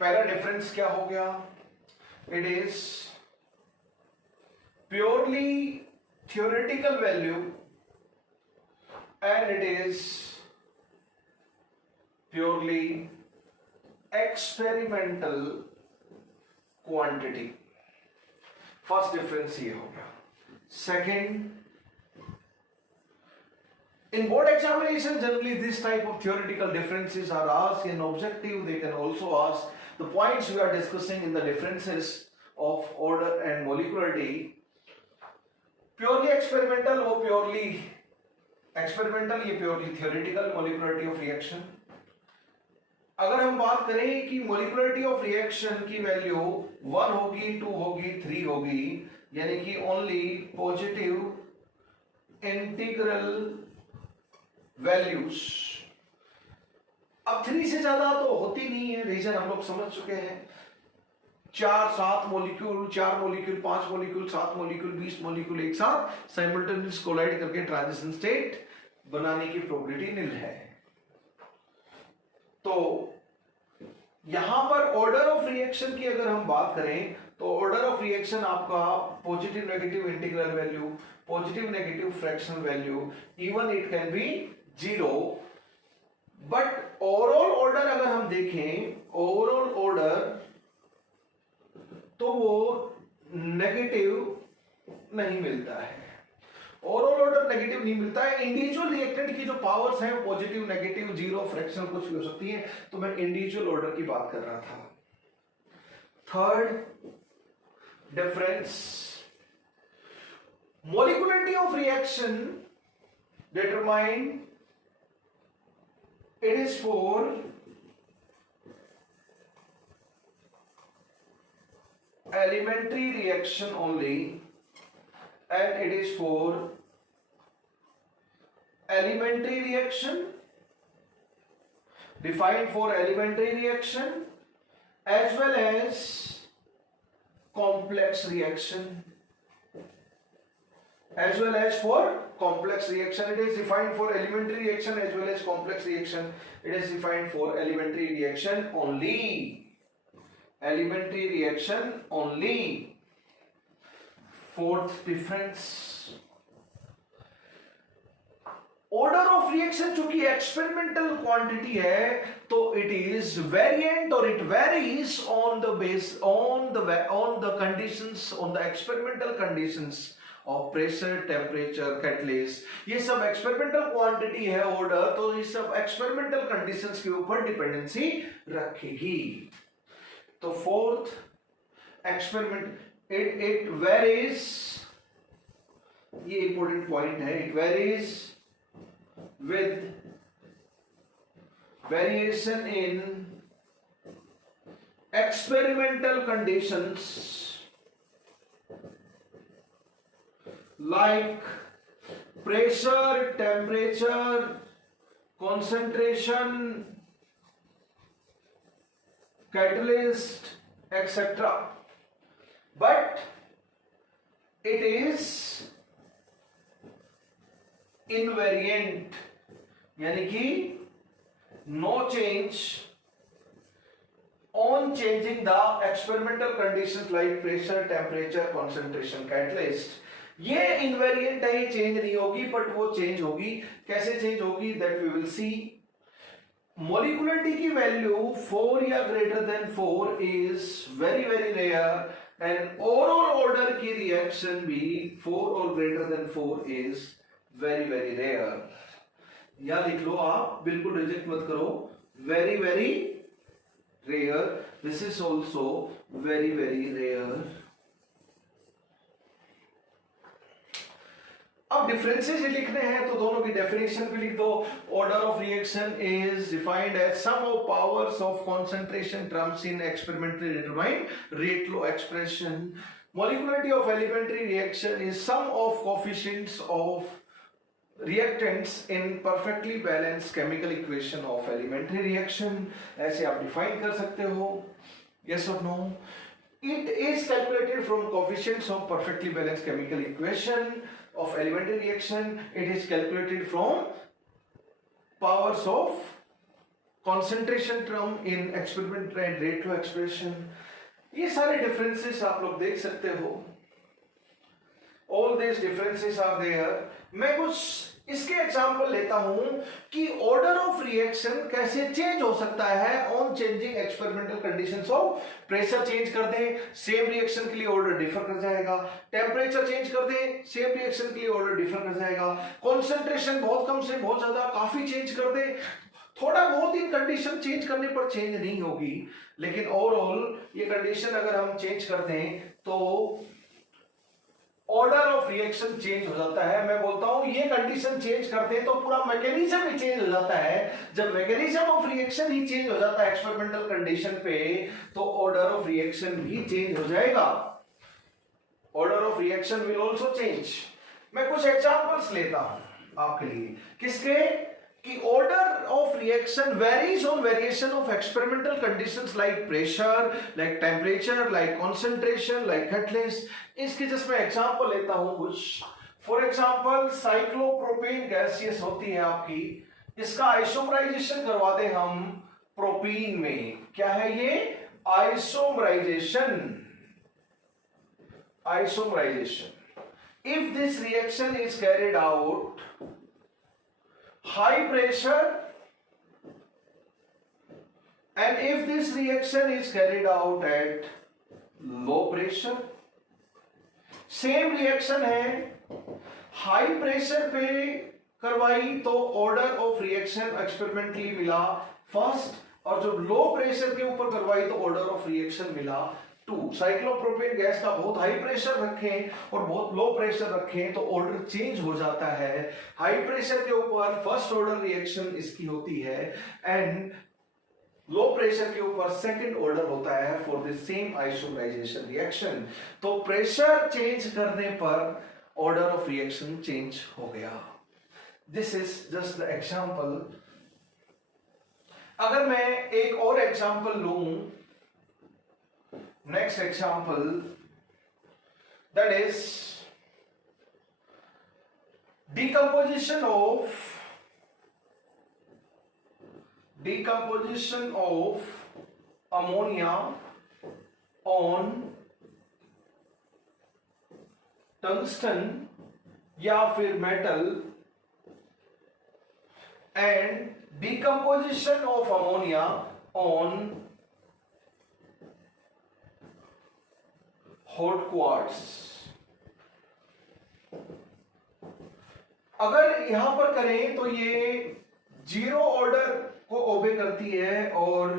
पहला डिफरेंस क्या हो गया? It is purely theoretical value and it is purely experimental quantity। First difference ये हो गया। Second, In board examination, generally this type of theoretical differences are asked. In objective, they can also ask the points we are discussing in the differences of order and molecularity. Purely experimental or purely experimental, ये purely theoretical molecularity of reaction. अगर हम बात करें कि molecularity of reaction की वैल्यू 1 होगी, 2 होगी, 3 होगी, यानी कि only positive integral values. अब 3 से ज्यादा तो होती नहीं है, रीजन हम लोग समझ चुके हैं. 4, 7 molecule, 4 molecule, 5 molecule, 7 molecule, 20 molecule एक साथ साइमल्टेनियस कोलाइड करके ट्रांजिशन स्टेट बनाने की प्रोबेबिलिटी निल है. तो यहां पर ऑर्डर ऑफ रिएक्शन की अगर हम बात करें तो ऑर्डर ऑफ रिएक्शन आपका positive negative integral value, positive negative fractional value, even it can be 0. But overall order अगर हम देखें, ओवरऑल ऑर्डर तो वो नेगेटिव नहीं मिलता है. ओवरऑल ऑर्डर नेगेटिव नहीं मिलता है. इंडिविजुअल रिएक्टेंट की जो पावर्स हैं पॉजिटिव, नेगेटिव, 0, फ्रैक्शनल कुछ भी हो सकती है. तो मैं इंडिविजुअल ऑर्डर की बात कर रहा था. Third difference, molecularity of reaction determined it is for elementary reaction only, and it is for elementary reaction, defined for elementary reaction as well as complex reaction, as well as for complex reaction. It is defined for elementary reaction as well as complex reaction. It is defined for elementary reaction only. Elementary reaction only. Fourth difference, order of reaction चूंकि experimental quantity है तो it is variant or it varies on the base on the conditions, on the experimental conditions of pressure, temperature, catalyst. ये सब experimental quantity है order, तो ये सब experimental conditions के ऊपर dependency रखेगी. तो fourth experiment, it varies, ये important point है, it varies with variation in experimental conditions like pressure, temperature, concentration, catalyst, etc. But it is invariant, यानी कि no change on changing the experimental conditions like pressure, temperature, concentration, catalyst. ये इनवेरिएंट है, ये चेंज नहीं होगी, बट वो चेंज होगी. कैसे चेंज होगी that we will see. Molecularity की वैल्यू 4 या greater than 4 is very very rare and overall order की रिएक्शन भी 4 और greater than 4 is very very rare. या लिख लो आप, बिल्कुल रिजेक्ट मत करो. Very very rare, this is also very very rare. अब डिफरेंसेस लिखने हैं तो दोनों की डेफिनेशन भी लिख दो. Order of reaction is defined as some of powers of concentration terms in experimentally determined rate law expression. Molecularity of elementary reaction is sum of coefficients of reactants in perfectly balanced chemical equation of elementary reaction. ऐसे आप डिफाइन कर सकते हो. yes or no? It is calculated from coefficients of perfectly balanced chemical equation of elementary reaction. It is calculated from powers of concentration term in experiment and rate to expression. ये सारे differences आप लोग देख सकते हो. All these differences are there. मैं कुछ इसके एग्जांपल लेता हूं कि ऑर्डर ऑफ रिएक्शन कैसे चेंज हो सकता है on changing experimental conditions of pressure change कर दें सेम रिएक्शन के लिए ऑर्डर डिफर कर जाएगा, टेम्परेचर चेंज कर दें सेम रिएक्शन के लिए ऑर्डर डिफर कर जाएगा, कंसंट्रेशन बहुत कम से बहुत ज्यादा काफी चेंज कर दें, थोड़ा बहुत इन कंडीशन चेंज करने पर चेंज नहीं होगी, लेकिन ओवरऑल ये कंडीशन अगर हम चेंज कर दें तो ऑर्डर ऑफ रिएक्शन चेंज हो जाता है। मैं बोलता हूं ये कंडीशन चेंज करते हैं तो पूरा मैकेनिज्म ही चेंज हो जाता है। जब mechanism of reaction he change हो जाता है एक्सपेरिमेंटल कंडीशन पे तो ऑर्डर ऑफ रिएक्शन भी चेंज हो जाएगा। Order of reaction will also change. मैं कुछ एग्जांपल्स लेता हूं आपके लिए किसके कि order of reaction varies on variation of experimental conditions like pressure, like temperature, like concentration, like catalyst. इसके जस्ट मैं एग्जांपल लेता हूं कुछ। फॉर एग्जांपल साइक्लोप्रोपेन गैसियस होती है आपकी, इसका आइसोमराइजेशन करवा दें हम प्रोपीन में। क्या है ये? Isomerization. Isomerization. If this reaction is carried out high pressure and if this reaction is carried out at low pressure, same reaction है, high pressure पे करवाई तो order of reaction experimentally मिला first, और जो low pressure के ऊपर करवाई तो order of reaction मिला 2। साइक्लोप्रोपेन गैस का बहुत हाई प्रेशर रखें और बहुत लो प्रेशर रखें तो ऑर्डर चेंज हो जाता है। हाई प्रेशर के ऊपर फर्स्ट ऑर्डर रिएक्शन इसकी होती है एंड लो प्रेशर के ऊपर सेकंड ऑर्डर होता है for the same isomerization reaction. तो प्रेशर चेंज करने पर ऑर्डर ऑफ रिएक्शन चेंज हो गया। This is just the example. अगर मैं एक और एग्जांपल लूं, next example, that is decomposition of ammonia on tungsten या फिर metal and decomposition of ammonia on hot quartz. अगर यहां पर करें तो ये जीरो ऑर्डर को ओबे करती है और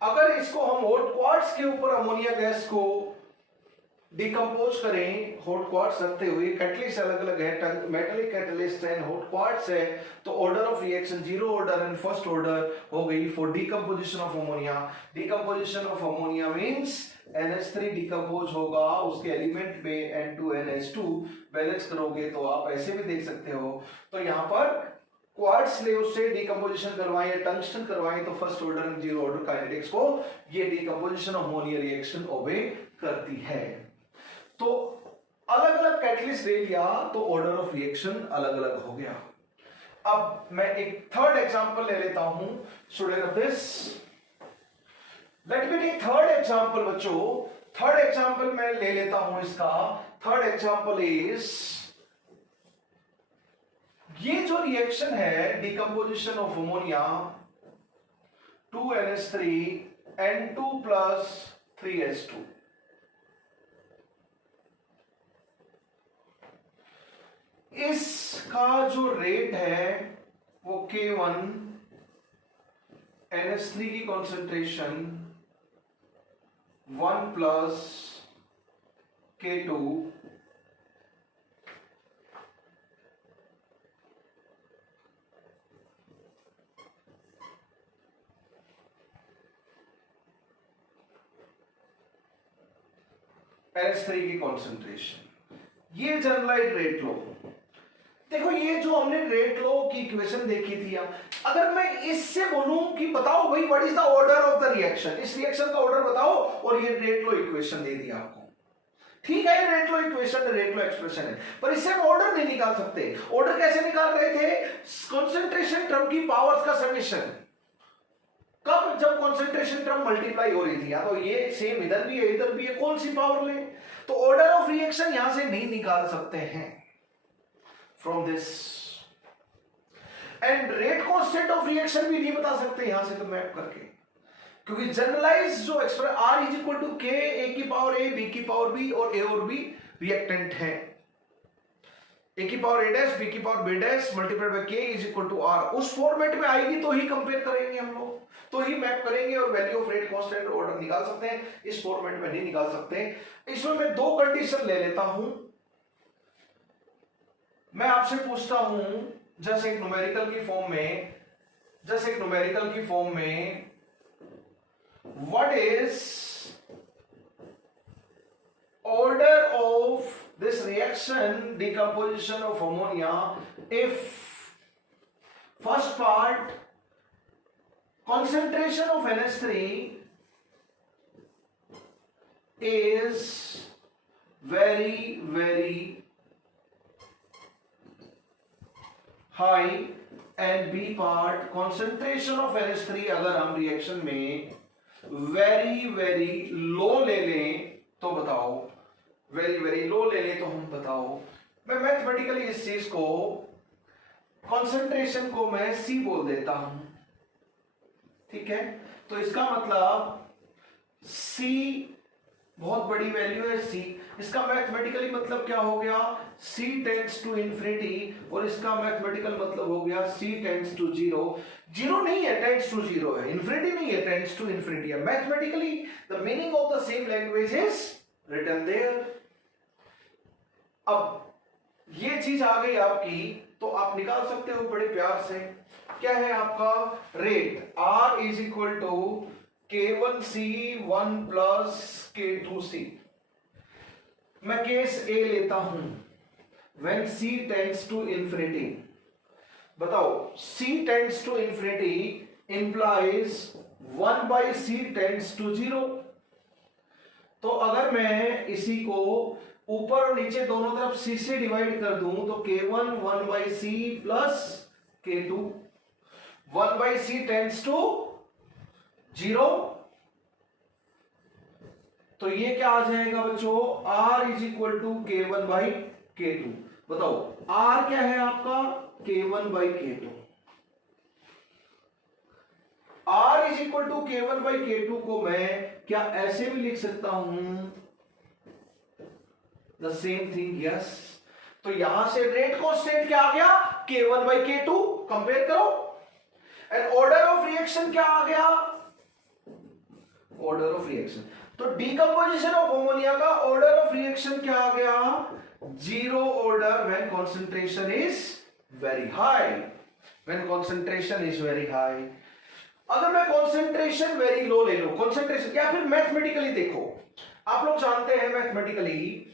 अगर इसको हम हॉट क्वार्ट्ज के ऊपर अमोनिया गैस को डिकम्पोज करें, हॉट क्वार्ट्ज रखते हुए, कैटलिस्ट अलग अलग है, metallic catalyst and hot quartz है, तो order of reaction zero order and first order हो गई for decomposition of ammonia. Decomposition of ammonia means NH3 decompose होगा, उसके एलिमेंट में N2NH2 बैलेंस करोगे तो आप ऐसे भी देख सकते हो। तो यहां पर क्वार्ट्ज ले उससे डिकम्पोजिशन करवाएं या टंगस्टन करवाएं तो first order and zero order kinetics को ये डिकम्पोजिशन ऑफ अमोनिया रिएक्शन ओबे करती है। तो अलग अलग कैटलिस्ट ले लिया तो ऑर्डर ऑफ रिएक्शन अलग अलग हो गया। अब मैं एक थर्ड एग्जांपल ले लेता हूं student of this. Let me take third example बच्चों। थर्ड एग्जांपल मैं ले लेता हूं इसका। थर्ड एग्जांपल इज ये जो रिएक्शन है decomposition of ammonia 2NH3 N2 plus 3H2। इसका जो रेट है वो K1 NH3 की कॉन्सेंट्रेशन 1 प्लस K2 NH3 की कॉन्सेंट्रेशन, ये जनरलाइज रेट लो। देखो ये जो हमने रेट लो की इक्वेशन देखी थी, अगर मैं इससे बोलूं कि बताओ भाई what is the order of the reaction, इस रिएक्शन का ऑर्डर बताओ, और ये रेट लो इक्वेशन दे दिया आपको। ठीक है, ये रेट लो इक्वेशन है, रेट लो एक्सप्रेशन है, पर इससे हम ऑर्डर नहीं निकाल सकते। ऑर्डर कैसे निकाल रहे थे? कंसंट्रेशन टर्म की पावर्स का समेशन। कब? जब कंसंट्रेशन टर्म मल्टीप्लाई हो रही थी। या तो ये सेम इधर भी है इधर भी है, कौन सी पावर ले? तो ऑर्डर ऑफ रिएक्शन यहां से नहीं निकाल सकते हैं from this, and rate constant of reaction भी नहीं बता सकते यहां से तो मैप करके, क्योंकि जनरलाइज जो express r is equal to k A की पावर ए बी की पावर बी और ए और बी रिएक्टेंट है, ए की पावर ए डैश बी की power B dash multiplied by के इज इक्वल टू आर, उस फॉर्मेट में आएगी तो ही कंपेयर करेंगे हम लोग, तो ही मैप करेंगे और value of rate constant order निकाल सकते हैं, इस फॉर्मेट में नहीं निकाल सकते। इसमें मैं दो कंडीशन ले लेता हूं, मैं आपसे पूछता हूं जैसे एक न्यूमेरिकल की फॉर्म में what is order of this reaction decomposition of ammonia if first part concentration of NH3 is very high and B part concentration of NH3 अगर हम रिएक्शन में very low ले लें तो बताओ, वेरी लो ले ले तो हम बताओ, मैं मैथमेटिकली इस चीज को कंसंट्रेशन को मैं सी बोल देता हूं, ठीक है, तो इसका मतलब सी बहुत बड़ी वैल्यू है सी, इसका मैथमेटिकली मतलब क्या हो गया सी टेंड्स टू इंफिनिटी, और इसका मैथमेटिकल मतलब हो गया C tends to zero, zero नहीं है टेंड्स टू जीरो है, इंफिनिटी नहीं है टेंड्स टू इंफिनिटी है, mathematically the meaning of the same language is written there. अब ये चीज आ गई आपकी तो आप निकाल सकते हो बड़े प्यार से, क्या है आपका rate R is equal to K1C1 plus K2C, मैं केस ए लेता हूं when C tends to infinity, बताओ C tends to infinity implies 1 by C tends to 0, तो अगर मैं इसी को ऊपर और नीचे दोनों तरफ C से डिवाइड कर दूं तो K1 1 by C plus K2 1 by C tends to 0, तो ये क्या आ जाएगा बच्चों R is equal to K1 by K2, बताओ R क्या है आपका K1 by K2, R is equal to K1 by K2 को मैं क्या ऐसे भी लिख सकता हूं द सेम थिंग, यस, तो यहां से रेट कांस्टेंट क्या आ गया K1 by K2, कंपेयर करो, एंड ऑर्डर ऑफ रिएक्शन क्या आ गया ऑर्डर ऑफ रिएक्शन, तो डीकंपोजिशन ऑफ अमोनिया का ऑर्डर ऑफ रिएक्शन क्या आ गया zero order when concentration is very high, when concentration is very high. अगर मैं कंसंट्रेशन वेरी लो ले लूं, कंसंट्रेशन या फिर मैथमेटिकली देखो, आप लोग जानते हैं मैथमेटिकली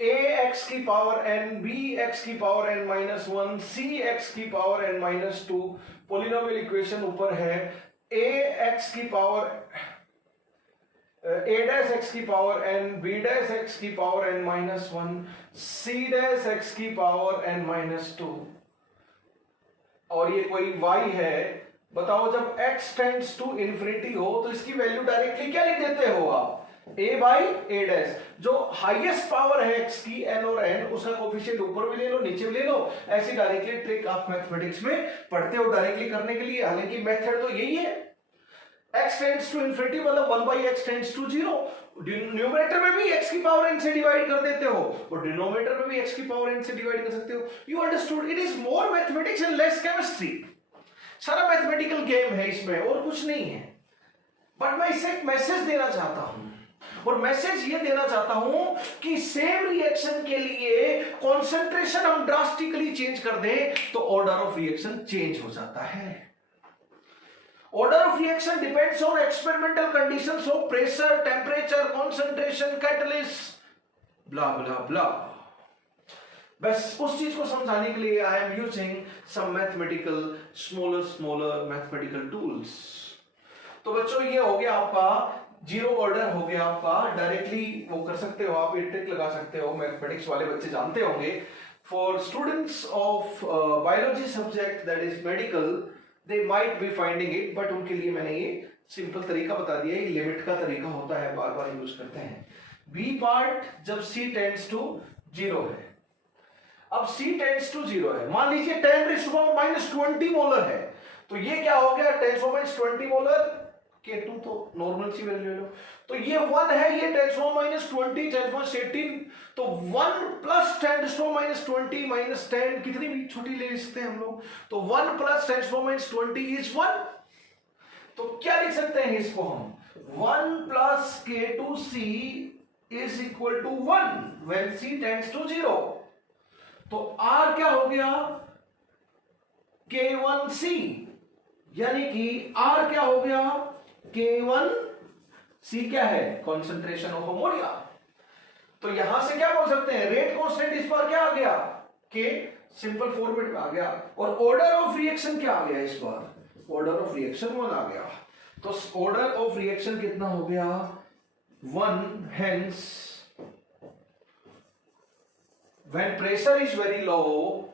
a x की पावर n b x की power n minus 1 c x की power n minus 2, polynomial equation ऊपर है a x की पावर a डैश x की power n b dash x की power n minus 1 c dash x की पावर n माइनस 2, और ये कोई y है, बताओ जब x टेंड्स टू इंफिनिटी हो तो इसकी वैल्यू डायरेक्टली क्या लिख देते हो आप a बाई a डैश, जो हाईएस्ट पावर है x की n और n उसका कोफिशिएंट ऊपर भी ले लो नीचे भी ले लो, ऐसी डायरेक्टली ट्रिक आप मैथमेटिक्स में पढ़ते हो डायरेक्टली करने के लिए, हालांकि मेथड तो यही है, x टेंड्स टू इंफिनिटी मतलब 1 by x tends to 0, numerator में भी x की पावर n से डिवाइड कर देते हो और डिनोमिनेटर में भी x की पावर n से डिवाइड कर सकते हो, you understood, it is more mathematics and less chemistry, सारा मैथमेटिकल गेम है इसमें और कुछ नहीं है, बट मैं इससे एक मैसेज देना चाहता हूं, और मैसेज ये देना चाहता हूं कि सेम रिएक्शन के लिए कंसंट्रेशन हम ड्रास्टिकली चेंज कर दें तो ऑर्डर ऑफ रिएक्शन चेंज हो जाता है। Order of reaction depends on experimental conditions of pressure, temperature, concentration, catalyst, blah blah blah. बस उस चीज को समझाने के लिए I am using some mathematical smaller mathematical tools. तो बच्चों ये हो गया आपका जीरो ऑर्डर, हो गया आपका डायरेक्टली वो कर सकते हो आप, ये ट्रिक लगा सकते हो, मैथमेटिक्स वाले बच्चे जानते होंगे। For students of biology subject that is medical they might be finding it, but उनके लिए मैंने ये सिंपल तरीका बता दिया, ये लिमिट का तरीका होता है, बार बार यूज करते हैं। बी पार्ट जब C टेंड्स टू 0 है। अब C टेंड्स टू 0 है, मान लीजिए 10⁻⁻20 मोलर है, तो ये क्या हो गया 10⁻20 मोलर, K2 तो नॉर्मल सी वैल्यू ले लो, तो ये 1 है, ये 10⁻20 10⁻18, तो 1 प्लस 10⁻20 माइनस 10 कितनी भी छोटी ले सकते हैं हम लोग, तो 1 प्लस 10⁻20 इज 1। तो क्या लिख सकते हैं इसको हम, 1 plus K2C is equal to 1 when C tends to 0। तो R क्या हो गया K1C, यानी कि R क्या हो गया K1C, क्या है कॉन्सेंट्रेशन ऑफ अमोनिया। तो यहां से क्या बोल सकते हैं, रेट कांस्टेंट इस बार क्या आ गया K, सिंपल फॉर्मेट में आ गया, और ऑर्डर ऑफ रिएक्शन क्या आ गया इस बार, ऑर्डर ऑफ रिएक्शन 1 आ गया। तो ऑर्डर ऑफ रिएक्शन कितना हो गया 1, hence when pressure is very low,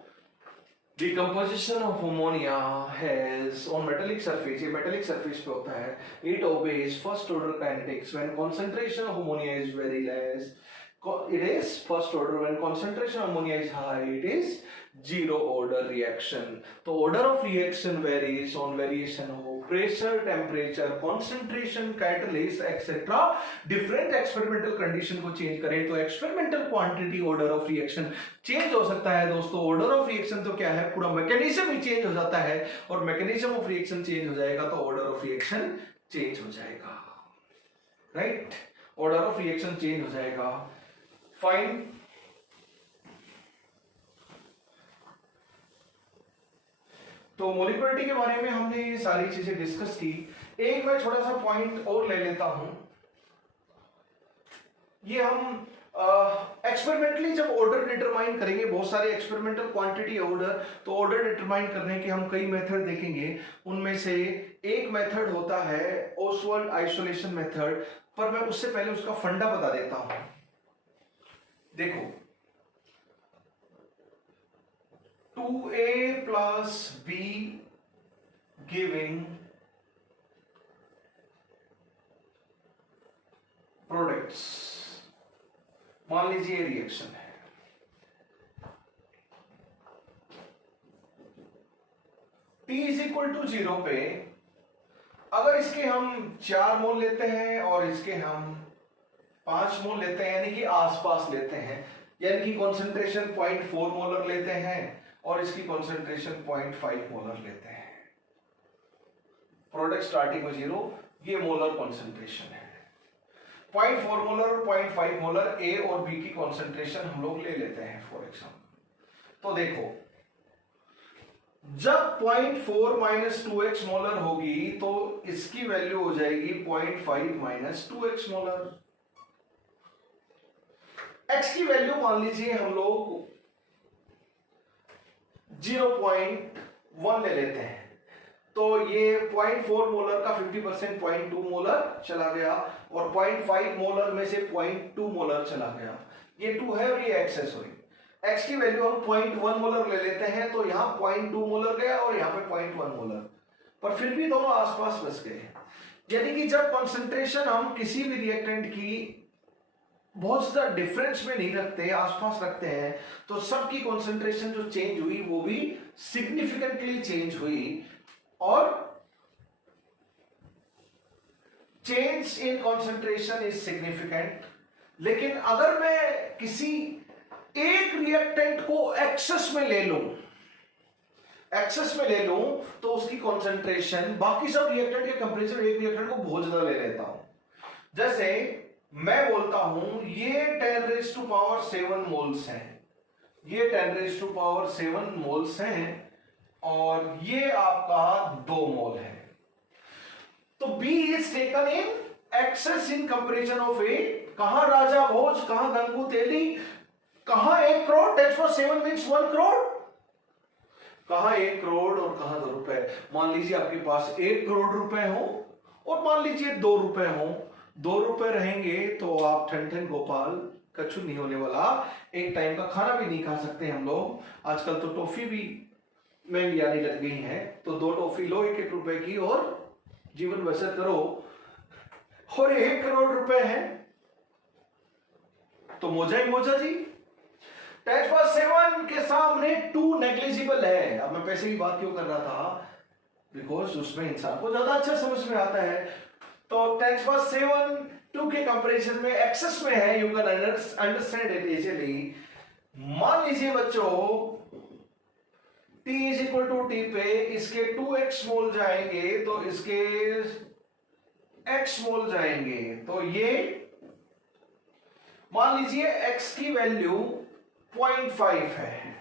decomposition of ammonia has on metallic surface, ये metallic surface पे होता है, it obeys first order kinetics when concentration of ammonia is very less, it is first order, when concentration of ammonia is high, it is zero order reaction। तो order of reaction varies on variation of pressure, temperature, concentration, catalyst, etc. different experimental condition को चेंज करें तो experimental quantity order of reaction change हो सकता है दोस्तों। order of reaction तो क्या है, पूरा मैकेनिज्म ही चेंज हो जाता है, और मैकेनिज्म ऑफ रिएक्शन चेंज हो जाएगा तो order of reaction चेंज हो जाएगा, right, order of reaction change हो जाएगा। फाइन, तो मोलिकुलरिटी के बारे में हमने ये सारी चीजें डिस्कस की। एक मैं छोटा सा पॉइंट और ले लेता हूं, ये हम एक्सपेरिमेंटली जब ऑर्डर डिटरमाइन करेंगे, बहुत सारे एक्सपेरिमेंटल क्वांटिटी ऑर्डर, तो ऑर्डर डिटरमाइन करने के हम कई मेथड देखेंगे, उनमें से एक मेथड होता है ओसवाल्ड आइसोलेशन मेथड, पर मैं उससे पहले उसका फंडा बता देता हूं। देखो 2A plus B giving products, मान लीजिए रिएक्शन है, T इज इक्वल टू 0 पे अगर इसके हम 4 मोल लेते हैं और इसके हम 5 मोल लेते हैं, यानी कि आसपास लेते हैं, यानी कि कॉन्सेंट्रेशन 0.4 मोलर लेते हैं और इसकी कॉन्सेंट्रेशन 0.5 मोलर लेते हैं, प्रोडक्ट स्टार्टिंग में 0, ये मोलर कॉन्सेंट्रेशन है। 0.4 मोलर और 0.5 मोलर ए और बी की कॉन्सेंट्रेशन हम लोग ले लेते हैं फॉर एग्जाम्पल। तो देखो जब 0.4 माइनस 2x मोलर होगी तो इसकी वैल्यू हो जाएगी 0.5 माइनस 2x मोलर। x की वैल्यू मान लीजिए हम लोग 0.1 ले लेते हैं, तो ये 0.4 मोलर का 50% 0.2 मोलर चला गया, और 0.5 मोलर में से 0.2 मोलर चला गया, ये 2 है और ये x है, सॉरी x की वैल्यू हम 0.1 मोलर ले लेते हैं, तो यहाँ 0.2 मोलर गया और यहाँ पे 0.1 मोलर, पर फिर भी दोनों आसपास बच गए। यानी कि जब कंसंट्रेशन हम किसी भी रिएक्टेंट की बहुत ज्यादा डिफरेंस में नहीं रखते, आसपास रखते हैं, तो सबकी कंसंट्रेशन जो चेंज हुई वो भी सिग्निफिकेंटली चेंज हुई, और change in concentration is significant. लेकिन अगर मैं किसी एक रिएक्टेंट को एक्सेस में ले लूं, तो उसकी कंसंट्रेशन बाकी सब रिएक्टेंट के कंपैरिजन एक रिएक्टेंट को बहुत ज्यादा ले लेता हूं। जैसे मैं बोलता हूं ये 10⁻7 मोल्स हैं, ये 10⁻7 मोल्स हैं, और ये आपका 2 मोल है, तो B is taken in access in comparison of A। कहां राजा भोज, कहां गंगू तेली, कहां 1 करोड़, 10⁻7 मीन्स 1 करोड़, कहां 1 करोड़ और कहां 2 रुपए। मान लीजिए आपके पास 1 करोड़ रुपए हो और मान लीजिए 2 रुपए हो, 2 रुपए रहेंगे तो आप ठन गोपाल, कछु नहीं होने वाला, एक टाइम का खाना भी नहीं खा सकते हम लोग, आजकल तो टॉफी भी महंगी आने लग गई है, तो 2 टॉफी लो 1-1 रुपए की और जीवन बसर करो, और 1 करोड़ रुपए है, तो मोजा ही मोजा जी। 10⁻7 के सामने 2 नेग्लिजिबल है। अब मैं पैसे की बात क्यों कर रहा था, बिकॉज उसमें इंसान को ज्यादा अच्छा समझ में आता है। तो 10⁻7 2 के कंपैरिजन में एक्सेस में है, you can understand it easily. मान लीजिए बच्चों t is equal to T पे इसके 2x मोल जाएंगे तो इसके x मोल जाएंगे, तो ये मान लीजिए x की वैल्यू 0.5 है,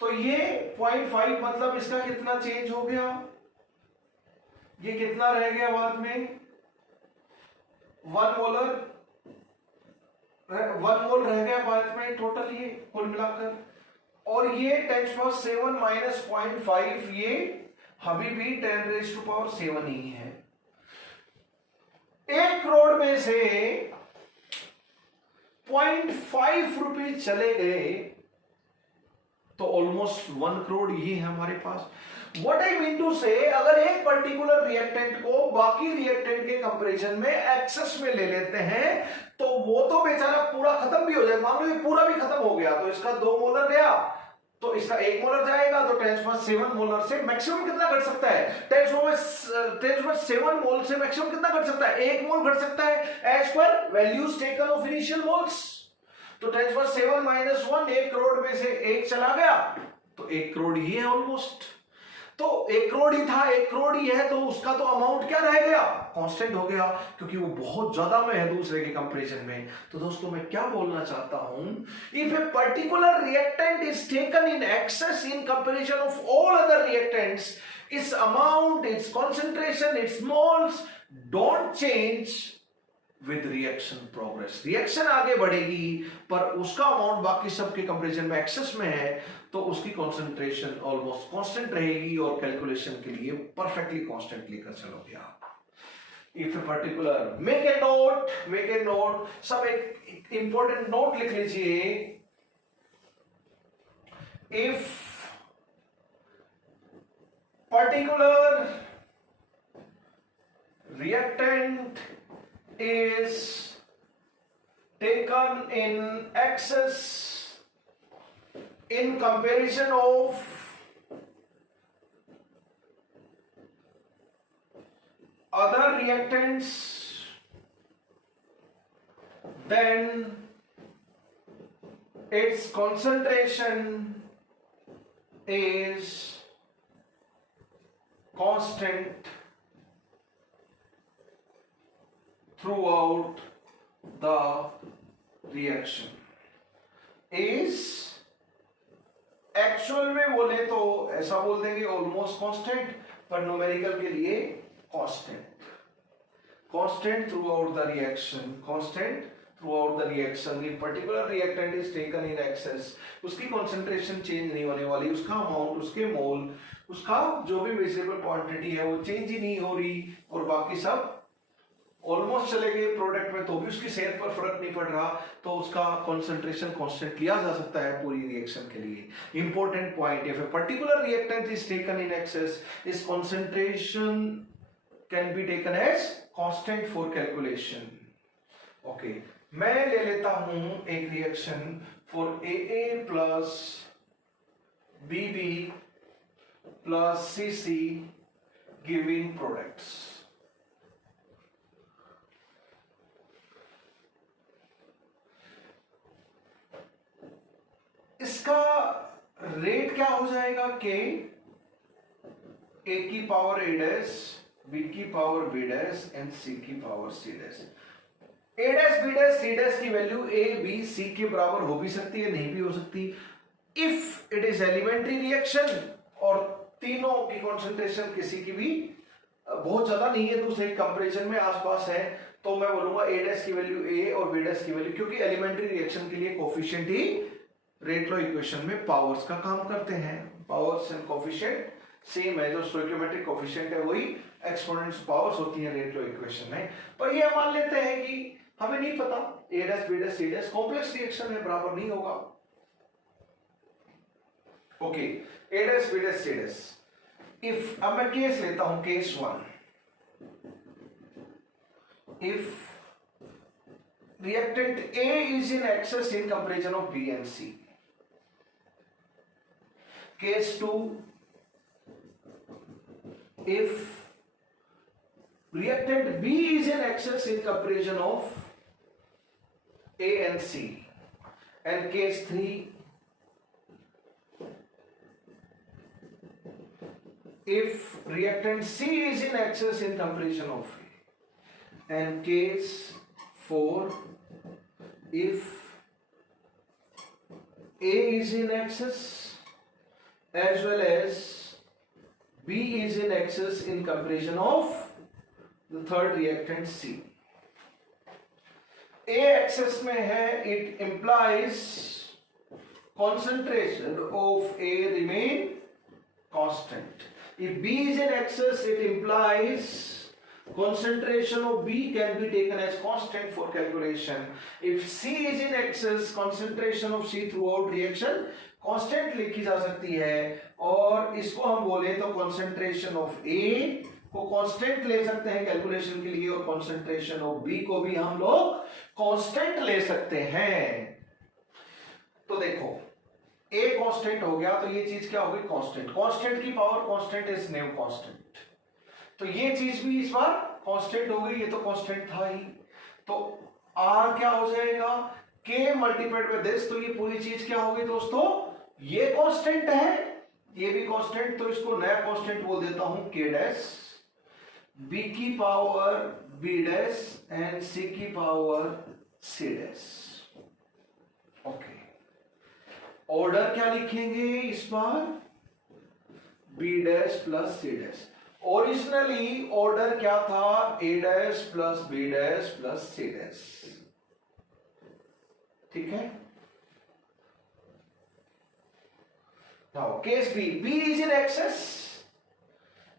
तो ये 0.5 मतलब इसका कितना चेंज हो गया, ये कितना रह गया बाद में 1 मोल रह गया बाद में टोटल, ये कुल मिलाकर। और ये 10⁻7 माइनस 0.5 ये अभी भी 10⁻7 ही है। 1 करोड़ में से 0.5 रुपीज चले गए तो ऑलमोस्ट 1 करोड़ ही है हमारे पास। What I mean to say, अगर एक पर्टिकुलर रिएक्टेंट को बाकी रिएक्टेंट के कंपैरिजन में एक्सेस में ले लेते हैं तो वो तो बेचारा पूरा खत्म भी हो जाए। मान लो ये पूरा भी खत्म हो गया तो इसका 2 मोलर गया तो इसका 1 मोलर जाएगा, तो 10⁻7 मोलर से मैक्सिमम कितना घट सकता है, 10⁻7 मोल से मैक्सिमम कितना घट सकता है, 1 मोल घट सकता है as per values taken of initial moles. तो 10⁻7 माइनस 1 1 करोड़ में से 1 चला गया तो 1 करोड़ ही है ऑलमोस्ट। तो 1 करोड़ ही था, 1 करोड़ ही है, तो उसका तो अमाउंट क्या रह गया, कांस्टेंट हो गया, क्योंकि वो बहुत ज्यादा में है दूसरे के कंपैरिजन में। तो दोस्तों मैं क्या बोलना चाहता हूं, if a particular reactant is taken in access in comparison of all other reactants, it's amount, it's concentration, it's moles don't change with reaction progress. Reaction आगे बढ़ेगी पर उसका अमाउंट बाकी सबके कंपैरिजन में एक्सेस में है, तो उसकी कंसंट्रेशन ऑलमोस्ट कांस्टेंट रहेगी और कैलकुलेशन के लिए परफेक्टली कांस्टेंट लेकर चलोगे आप। If a particular, make a note, सब एक इंपॉर्टेंट नोट लिख लीजिए। If particular reactant is taken in excess in comparison of other reactants, then its concentration is constant throughout the reaction। is actual में बोले तो ऐसा बोल देंगे ऑलमोस्ट कांस्टेंट, पर न्यूमेरिकल के लिए constant throughout the reaction, constant throughout the reaction. ये particular reactant is taken in excess, उसकी कंसंट्रेशन चेंज नहीं होने वाली, उसका अमाउंट, उसके मोल, उसका जो भी मेजरेबल क्वांटिटी है वो चेंज ही नहीं हो रही, और बाकी सब ऑलमोस्ट चले गए प्रोडक्ट में तो भी उसकी सेहत पर फर्क नहीं पड़ रहा, तो उसका कंसंट्रेशन कांस्टेंट लिया जा सकता है पूरी रिएक्शन के लिए। Important point, if a particular reactant is taken in excess, इस concentration can be taken as constant for calculation. Okay, मैं ले लेता हूं एक reaction for AA plus BB plus CC giving products. इसका रेट क्या हो जाएगा, K, A की पावर A डैश, B की power B dash and C की power C dash. A dash B dash C dash की वैल्यू A B C के बराबर हो भी सकती है, नहीं भी हो सकती। If it is elementary reaction और तीनों की कंसंट्रेशन किसी की भी बहुत ज्यादा नहीं है, दूसरे कंपैरिजन में आसपास है, तो मैं बोलूंगा A डैश की वैल्यू A और B डैश की वैल्यू, क्योंकि एलिमेंट्री रिएक्शन के लिए कोफिशिएंट ही रेट लॉ इक्वेशन में पावर्स का काम करते हैं। पावर्स एंड कोफिशिएंट सेम है, जो स्टोइकियोमेट्रिक कोफिशिएंट है वही एक्सपोनेंट्स पावर्स होती हैं रेट लॉ इक्वेशन में। पर ये मान लेते हैं कि हमें नहीं पता A dash B dash C dash complex reaction है, बराबर नहीं होगा। Okay, A dash B dash C dash. If, अब मैं केस लेता हूं, case 1, if reactant A is in excess in comparison of B and C. Case 2, if reactant B is in excess in comparison of A and C. And case 3, if reactant C is in excess in comparison of A. And case 4, if A is in excess as well as B is in excess in comparison of the third reactant C. A excess में है, it implies concentration of A remain constant. If B is in excess, it implies concentration of B can be taken as constant for calculation. If C is in excess, concentration of C throughout reaction constant लिखी जा सकती है, और इसको हम बोले तो concentration of A को कांस्टेंट ले सकते हैं कैलकुलेशन के लिए, और कॉन्सेंट्रेशन ऑफ बी को भी हम लोग कांस्टेंट ले सकते हैं। तो देखो ए कांस्टेंट हो गया तो ये चीज क्या हो गई कांस्टेंट, कांस्टेंट की power constant is new constant, तो ये चीज भी इस बार कांस्टेंट हो गई, ये तो कांस्टेंट था ही, तो आर क्या हो जाएगा के मल्टीप्लाइड बाय दिस, तो ये पूरी चीज क्या हो गई दोस्तों, ये कांस्टेंट है, ये भी कांस्टेंट, तो इसको नया कांस्टेंट बोल देता हूं के डैश, b की power b dash and c की power c dash. Okay, order क्या लिखेंगे इस बार, b dash plus c dash. Originally order क्या था, a dash plus b dash plus c dash, ठीक है। Now case b, b is in excess,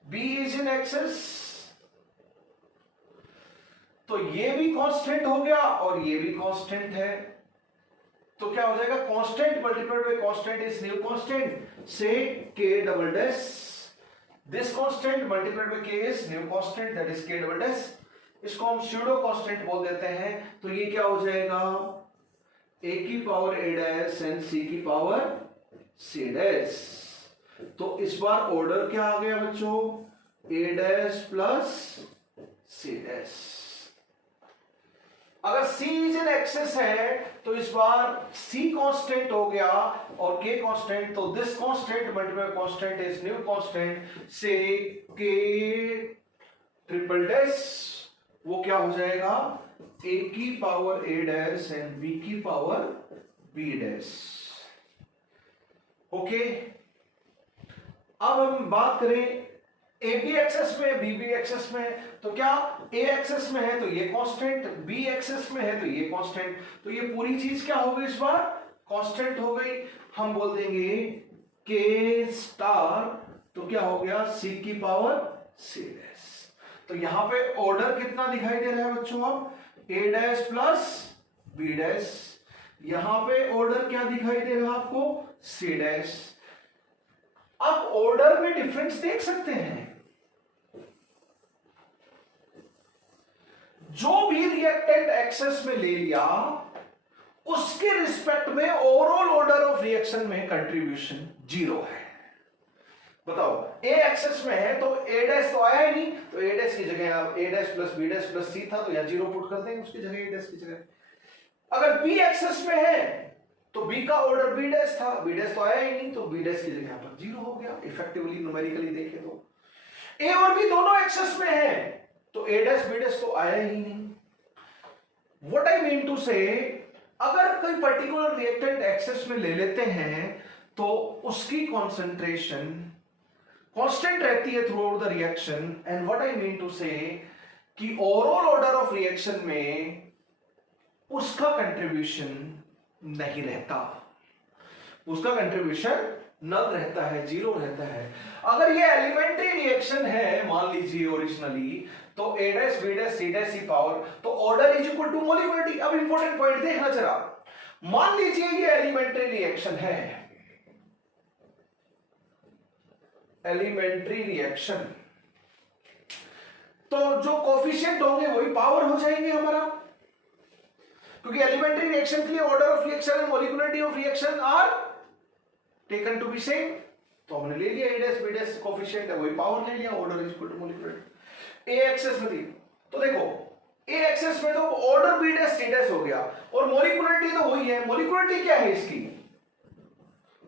b is in excess, तो ये भी कांस्टेंट हो गया और ये भी कांस्टेंट है, तो क्या हो जाएगा constant multiplied by constant is new constant, say K double dash, this constant multiplied by के is new constant that is K double dash, इसको हम स्यूडो कांस्टेंट बोल देते हैं, तो ये क्या हो जाएगा a की power a dash and c की पावर c डैश। तो इस बार ऑर्डर क्या आ गया बच्चों, a dash plus c dash. अगर C इज इन एक्सेस है तो इस बार C कांस्टेंट हो गया और K कांस्टेंट, तो this constant multiply constant is new constant, से K ट्रिपल डैश, वो क्या हो जाएगा A की power A dash and B की पावर B डैश। ओके, अब हम बात करें ए बी एक्सेस में, बी बी एक्सेस में, तो क्या ए एक्सेस में है तो ये कांस्टेंट, बी एक्सेस में है तो ये कांस्टेंट, तो ये पूरी चीज क्या हो गई इस बार कांस्टेंट हो गई। हम बोल देंगे के स्टार, तो क्या हो गया सी की पावर सी डैश। तो यहां पे ऑर्डर कितना दिखाई दे रहा है बच्चों, अब ए डैश प्लस बी डैश, यहां पे ऑर्डर क्या दिखाई दे रहा है आपको, सी डैश। अब ऑर्डर में डिफरेंस देख सकते हैं, जो भी रिएक्टेंट एक्सेस में ले लिया उसके रिस्पेक्ट में ओवरऑल ऑर्डर ऑफ रिएक्शन में कंट्रीब्यूशन जीरो है। बताओ ए एक्सेस में है तो ए डैश तो आया ही नहीं, तो ए डैश की जगह आप A dash plus B dash plus C था तो यहां जीरो पुट कर देंगे उसकी जगह, ए डैश की जगह। अगर बी एक्सेस में है तो बी का ऑर्डर बी डैश था, बी डैश तो आया ही नहीं, तो बी डैश की जगह पर जीरो हो गया। इफेक्टिवली न्यूमेरिकली देखें तो ए और बी दोनों एक्सेस में है तो ए डैश बी डैश तो आया ही नहीं। व्हाट आई मीन टू से, अगर कोई पर्टिकुलर रिएक्टेंट एक्सेस में ले लेते हैं तो उसकी कॉन्सेंट्रेशन कांस्टेंट रहती है throughout the reaction, and what I mean to say कि ओवरऑल ऑर्डर ऑफ रिएक्शन में उसका कंट्रीब्यूशन नहीं रहता, उसका कंट्रीब्यूशन नल रहता है, जीरो रहता है। अगर ये एलिमेंट्री रिएक्शन है मान लीजिए ओरिजिनली, तो A dash B dash C dash C power, तो order is equal to molecularity. अब इंपॉर्टेंट पॉइंट देखना जरा, मान लीजिए ये एलिमेंट्री रिएक्शन है, एलिमेंट्री रिएक्शन, तो जो कोफिशिएंट होंगे वही पावर हो जाएंगे हमारा, क्योंकि एलिमेंट्री रिएक्शन के लिए order of reaction and molecularity of reaction are taken to be same. तो हमने ले लिया a' b' कोफिशिएंट है, वही पावर ले लिया, order is equal to molecularity. a excess में थी तो देखो a एक्सेस में तो ऑर्डर b' हो गया, और मॉलिक्यूलरिटी तो वही है। मॉलिक्यूलरिटी क्या है इसकी?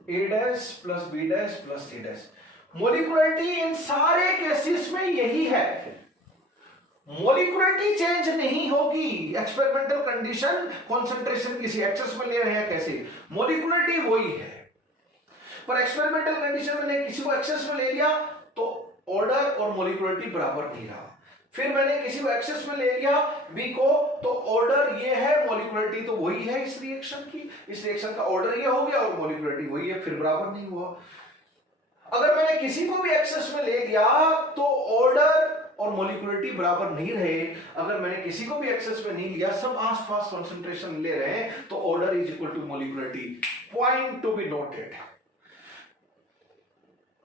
a' प्लस b' प्लस c'। मॉलिक्यूलरिटी इन सारे केसेस में यही है। मॉलिक्यूलरिटी चेंज नहीं होगी। एक्सपेरिमेंटल कंडीशन कंसंट्रेशन किसी एक्सेस में ले रहे हैं कैसे, मॉलिक्यूलरिटी वही है। पर एक्सपेरिमेंटल कंडीशन मैंने किसी को एक्सेस में ले लिया तो ऑर्डर और मॉलिक्यूलरिटी बराबर नहीं रहा। फिर मैंने किसी को एक्सेस में ले लिया बी को, तो ऑर्डर ये है, मॉलिक्यूलरिटी तो वही है इस रिएक्शन की, इस रिएक्शन का ऑर्डर ये हो गया और मॉलिक्यूलरिटी वही है, फिर बराबर नहीं हुआ। अगर मैंने किसी को भी एक्सेस में ले लिया तो ऑर्डर और मॉलिक्यूलरिटी बराबर नहीं रहे। अगर मैंने किसी को भी एक्सेस में नहीं लिया, सब आसपास कंसंट्रेशन ले रहे हैं, तो order is equal to molecularity. Point to be noted.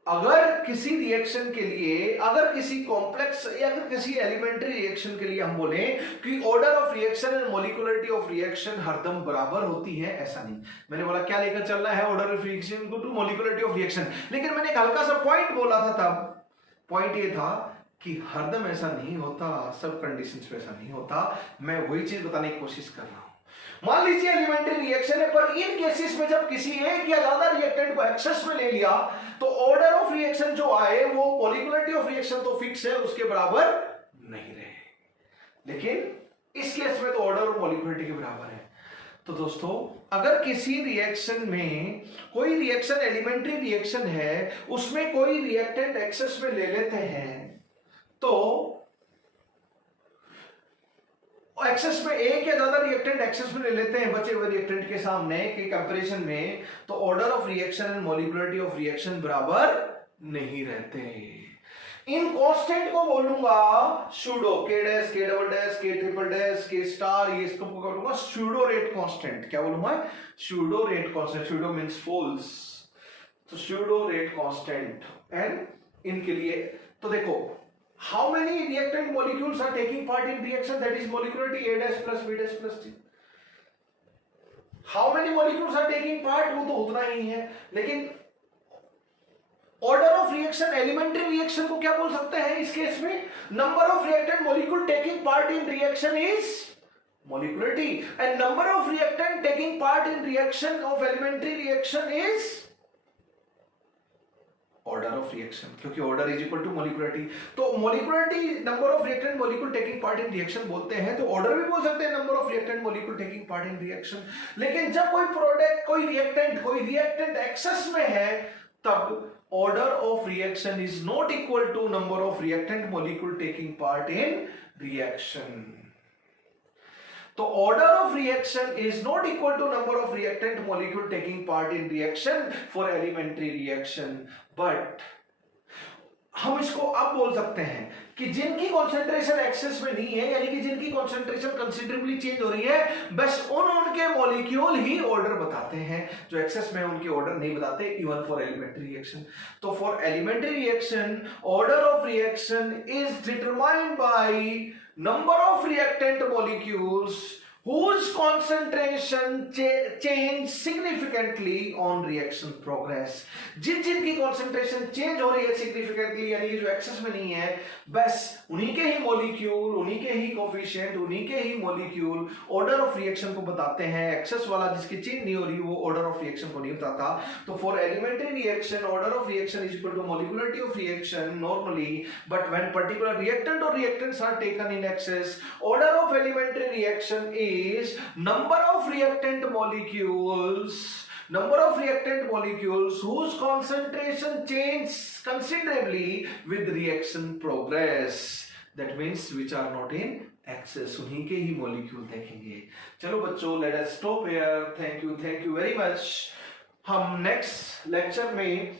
अगर किसी रिएक्शन के लिए, अगर किसी कॉम्प्लेक्स या अगर किसी एलिमेंट्री रिएक्शन के लिए हम बोले कि order of reaction and molecularity of reaction हरदम बराबर होती है, ऐसा नहीं। मैंने बोला क्या लेकर चलना है, order of reaction to molecularity of reaction, लेकिन मैंने एक हल्का सा पॉइंट बोला था तब। पॉइंट ये था कि हरदम ऐसा नहीं होता, सब कंडीशंस पे ऐसा नहीं होता। मैं वही चीज बताने की कोशिश कर रहा हूं। मान लीजिए एलिमेंट्री रिएक्शन है, पर इन केसेस में जब किसी एक या ज्यादा रिएक्टेंट को एक्सेस में ले लिया तो ऑर्डर ऑफ रिएक्शन जो आए वो मॉलिक्यूलरिटी ऑफ रिएक्शन तो फिक्स है, उसके बराबर नहीं रहे। लेकिन इस केस में तो ऑर्डर और मॉलिक्यूलरिटी के बराबर है। तो दोस्तों, अगर किसी रिएक्शन में कोई रिएक्शन एलिमेंट्री रिएक्शन है, उसमें कोई रिएक्टेंट एक्सेस में ले लेते हैं, तो एक्सेस में एक या ज्यादा रिएक्टेंट एक्सेस में ले लेते हैं बचे हुए रिएक्टेंट के सामने के कंपैरिजन में, तो order of reaction and molecularity of reaction बराबर नहीं रहते। इन कांस्टेंट को बोलूंगा pseudo, k dash, k double dash, k triple dash, k star, ये इसको बोलूंगा सूडो रेट कांस्टेंट। क्या बोलूंगा? Pseudo rate constant. Pseudo means false, तो सूडो रेट कांस्टेंट। एंड इनके लिए तो देखो, how many reactant molecules are taking part in reaction, that is molecularity a dash plus b dash plus c। how many molecules are taking part, वो तो उतना ही है। लेकिन order of reaction elementary reaction को क्या बोल सकते हैं इस केस में? Number of reactant molecule taking part in reaction is molecularity, and number of reactant taking part in reaction of elementary reaction is order of reaction, क्योंकि order is equal to molecularity. तो molecularity number of reactant molecule taking part in reaction बोलते हैं, तो ऑर्डर भी बोल सकते हैं number of reactant molecule taking part in reaction. लेकिन जब कोई प्रोडक्ट, कोई रिएक्टेंट एक्सेस में है, तब order of reaction is not equal to number of reactant molecule taking part in reaction. तो order of reaction is not equal to number of reactant molecule taking part in reaction for elementary reaction. But हम इसको अब बोल सकते हैं कि जिनकी कॉन्सेंट्रेशन एक्सेस में नहीं है, यानी कि जिनकी कॉन्सेंट्रेशन कंसिडरेबली चेंज हो रही है, बस उनके मॉलिक्यूल ही ऑर्डर बताते हैं, जो एक्सेस में उनके ऑर्डर नहीं बताते, इवन फॉर एलिमेंट्री रिएक्शन। तो for elementary reaction order of reaction is determined by number of reactant molecules whose concentration change significantly on reaction progress। जिनकी concentration change हो रही है significantly, यानी कि जो एक्सेस में नहीं है, बस उन्हीं के ही मॉलिक्यूल, उन्हीं के ही कोफिशिएंट, उन्हीं के ही मॉलिक्यूल ऑर्डर ऑफ रिएक्शन को बताते हैं। एक्सेस वाला जिसकी चेंज नहीं हो रही वो ऑर्डर ऑफ रिएक्शन को नहीं बताता। तो for elementary reaction order of reaction is equal to molecularity of reaction normally, but when particular reactant और reactants are taken in excess, order of elementary reaction is number of reactant molecules whose concentration changes considerably with reaction progress, that means which are not in excess, उन्हीं के ही molecule देखेंगे। चलो बच्चों, let us stop here। thank you very much। हम नेक्स्ट लेक्चर में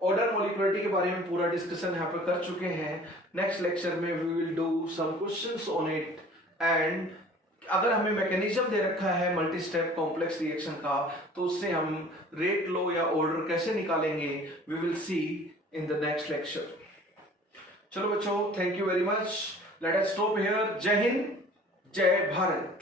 ऑर्डर मॉलिक्यूलरिटी के बारे में पूरा डिस्कशन यहाँ पर कर चुके हैं। नेक्स्ट लेक्चर में we will do some questions on it, and अगर हमें मैकेनिज्म दे रखा है मल्टी स्टेप कॉम्प्लेक्स रिएक्शन का, तो उससे हम रेट लो या ऑर्डर कैसे निकालेंगे, we will see in the next lecture. चलो बच्चों, thank you very much. Let us stop here. जय हिंद, जय भारत।